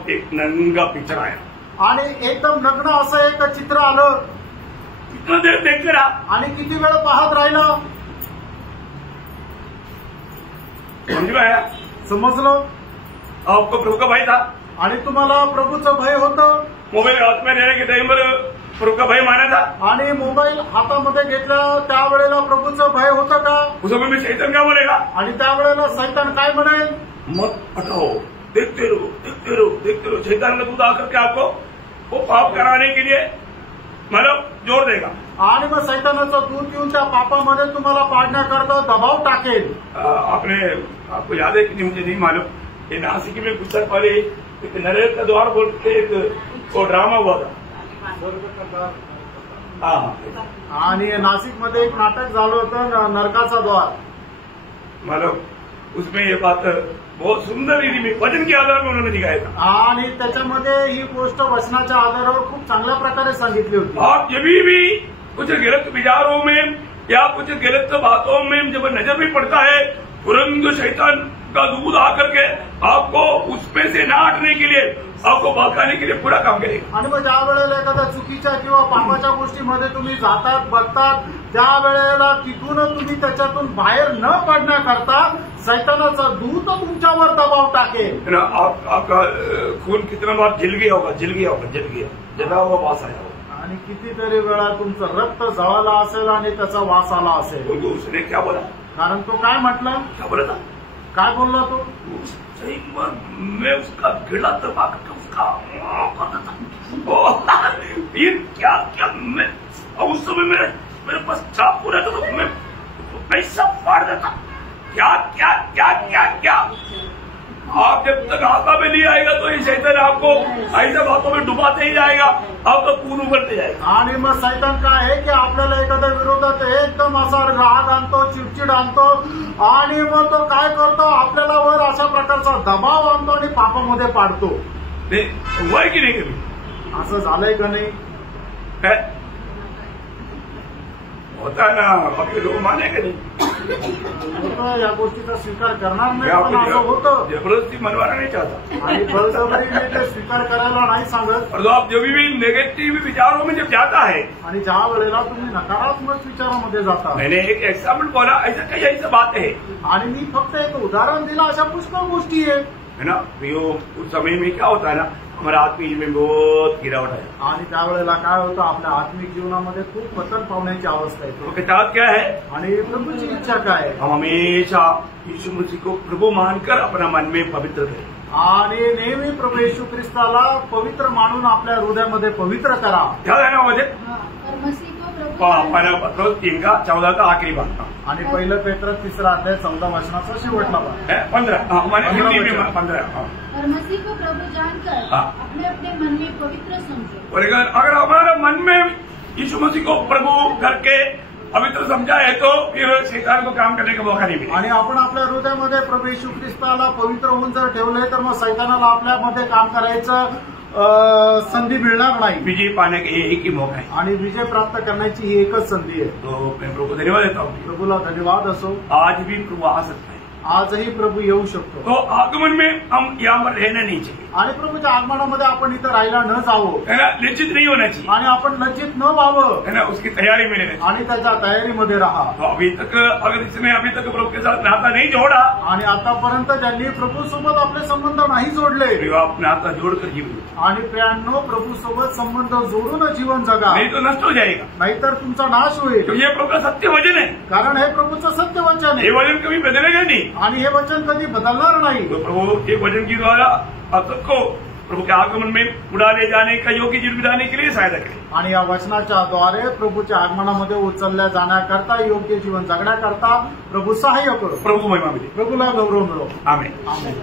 एक नंगा पिक्चर आया. आणि एकदम नग्न असं एक चित्र आलं. कितना देर देखते रहा. आणि किती वेळ पाहत राहिलं. समझ में आया? समजलं. आपको प्रभु का भय था. आणि तुम्हाला प्रभूचं भय होतं. मोबाइल हाथ में रहने के टाइम पर प्रभु का भय माना था. आणि मोबाईल हातामध्ये घेतला त्यावेळेला प्रभूचं भय होतं का? उस समय में शैतान क्या बोलेगा? आणि त्यावेळेला सैतान काय म्हणेल? मत हटाओ, देखते रहो, देखते रहो, देखते रहो. शैतान का दूध आकर के आपको वो पाप कराने के लिए मतलब जोर देगा. आणि मग सैतानाचं दूध येऊन त्या पापामध्ये तुम्हाला पाडण्याकरता दबाव टाकेल. आपको याद है कि मुझे नहीं मालूम, ये नासिक में कुछ साल पहले एक नरक का द्वार बोल के एक वो ड्रामा हुआ था. हाँ. आणि नाशिकमध्ये एक नाटक झालं होतं नरकाचा द्वार. मतलब उसमें ये बात बहुत सुंदर रीति में वचन के आधार में उन्होंने दिखाया था. आणि त्याच्यामध्ये ही गोष्ट वचनाच्या आधारावर खूप चांगल्या प्रकारे सांगितली होती. आप जब भी कुछ गलत विचारों में या कुछ गलत बातों में जब नजर भी पड़ता है, तुरंत शैतान का दूध आकर के आपको उसमें से ना हटने के लिए, आपको भड़काने के लिए पूरा काम करेगा. आणि मग ज्या वेळेला एखाद्या चुकीच्या किंवा पापाच्या गोष्टीमध्ये तुम्ही जातात बघतात त्या वेळेला तिथून तुम्ही त्याच्यातून बाहेर न पडण्याकरता सैतानाचा दूत तुमच्यावर दबाव टाकेल. आपका खून कितना बार जल गया होगा, जला हुआ वास आया होगा. आणि कितीतरी वेळा तुमचं रक्त जळालं असेल आणि त्याचा वास आला असेल. तो उसने क्या बोला? कारण तो काय म्हटलं? क्या बोला था? काय बोलला तो? मैं उसका गिला दबा करके उसका करता था. फिर क्या क्या मैं उस समय मेरे पास चाकू रहता तो मैं ऐसा फाड़ देता. क्या क्या क्या क्या क्या. आप जब तक आका में नहीं आएगा तो ये शैतान आपको ऐसे बातों में डुबाते ही जाएगा, आपका खून उबलते जाएगा. आणि मग सैतान काय आहे की आपल्याला एखाद्या विरोधात एकदम असा राग आणतो, चिडचिड आणतो आणि मग तो काय करतो आपल्याला वर अशा प्रकारचा दबाव आणतो आणि पापामध्ये पाडतो. हुआ की नाही कभी? असं झालंय का नाही? होता है ना. बाकी लोग माने का नहीं. या गोष्टीचा स्वीकार करणार नाही, पण असं होतं. जबरदस्ती मनवाना नहीं चाहता आणि बळजबरीने ते स्वीकार करायला नाही सांगत. और आप जब भी नेगेटिव विचारों में जब जाता है, आणि ज्या वेळेला तुम्ही नकारात्मक विचारामध्ये जाता. मैंने एक एग्जाम्पल बोला, ऐसा कई ऐसी बात है. आणि मी फक्त एक उदाहरण दिलं, अशा पुष्कळ गोष्टी आहेत है ना. उस समय में क्या होता है ना, हमारा आत्मिक जीवन में बहुत गिरावट है। आणि त्यावेळेला काय होतं, आपल्या आत्मिक जीवनामध्ये खूप पतन पावण्याची अवस्था येते। तो चाहत क्या है? आणि प्रभूची इच्छा काय आहे? हम हमेशा यीशु मसीह को प्रभु मानकर अपना मन में पवित्र करें आणि नेहमी प्रभू येशू ख्रिस्ताला पवित्र मानून आपल्या हृदयामध्ये पवित्र करा। ध्यान देना मुझे और मसीह को प्रभु पहला पत्रोस 3 का 14 का आखिरी भाग आणि पहिलं पेत्र 3 अध्याय 14 वचनाचा शेवटला भाग 15 मैंने हिंदी में 15 और मसीह को प्रभु जानकर अपने अपने मन में पवित्र समझो। और अगर हमारा मन में यीशु मसीह को प्रभु करके पवित्र समझा है तो फिर शैतान को काम करने का मौका नहीं मिलेगा। आणि आपण आपल्या हृदयामध्ये प्रभू येशू ख्रिस्ताला पवित्र होऊन जर ठेवले तर मग सैतानाला आपल्यामध्ये काम करायचं संधी मिळणार नाही। विजय पाने का एक ही मौका है आणि विजय प्राप्त करण्याची ही एकच संधी आहे। तो मैं प्रभु को धन्यवाद देता हूँ। प्रभूला धन्यवाद असो। आज भी प्रभु आ सकता है, आजही प्रभू येऊ शकतो। तो आगमन में हम यहाँ पर रहना नहीं चाहिए आणि प्रभूच्या आगमनामध्ये आपण इथं राहायला न जावं, है ना, लज्जित नहीं होना चाहिए, आणि आपण लज्जित न व्हावं, है ना, उसकी तैयारी में रहना चाहिए। आणि त्याच्या तयारीमध्ये राहा। तो अभी तक अगर इसने अभी तक प्रभु के साथ नाता नहीं जोड़ा आणि आतापर्यंत ज्यांनी प्रभू सोबत आपले संबंध नाही जोडले, तो आप नाता जोड़कर जीवन आणि प्रियांनो प्रभू सोबत संबंध जोडून जीवन जगा, नहीं तो नष्ट हो जाएगा। नाहीतर तुमचा नाश होईल। तो ये प्रभु का सत्य वचन है, कारण हे प्रभूचं सत्य वचन ये आहे वचन कभी बदलेगा नहीं। आणि हे वचन कधी बदलणार नाही। तो प्रभु के वचन के द्वारा अब तक को प्रभु के आगमन में उड़ा ले जाने का योग्य जीवन बिताने के लिए सहायता करें। आणि या वचनाच्या द्वारे प्रभूच्या आगमनामध्ये उचलल्या जाण्याकरता योग्य जीवन जगण्याकरता प्रभू सहाय्य करो। प्रभु महिमा मिले। प्रभूला गौरव मिळो। आमेन। आमेन।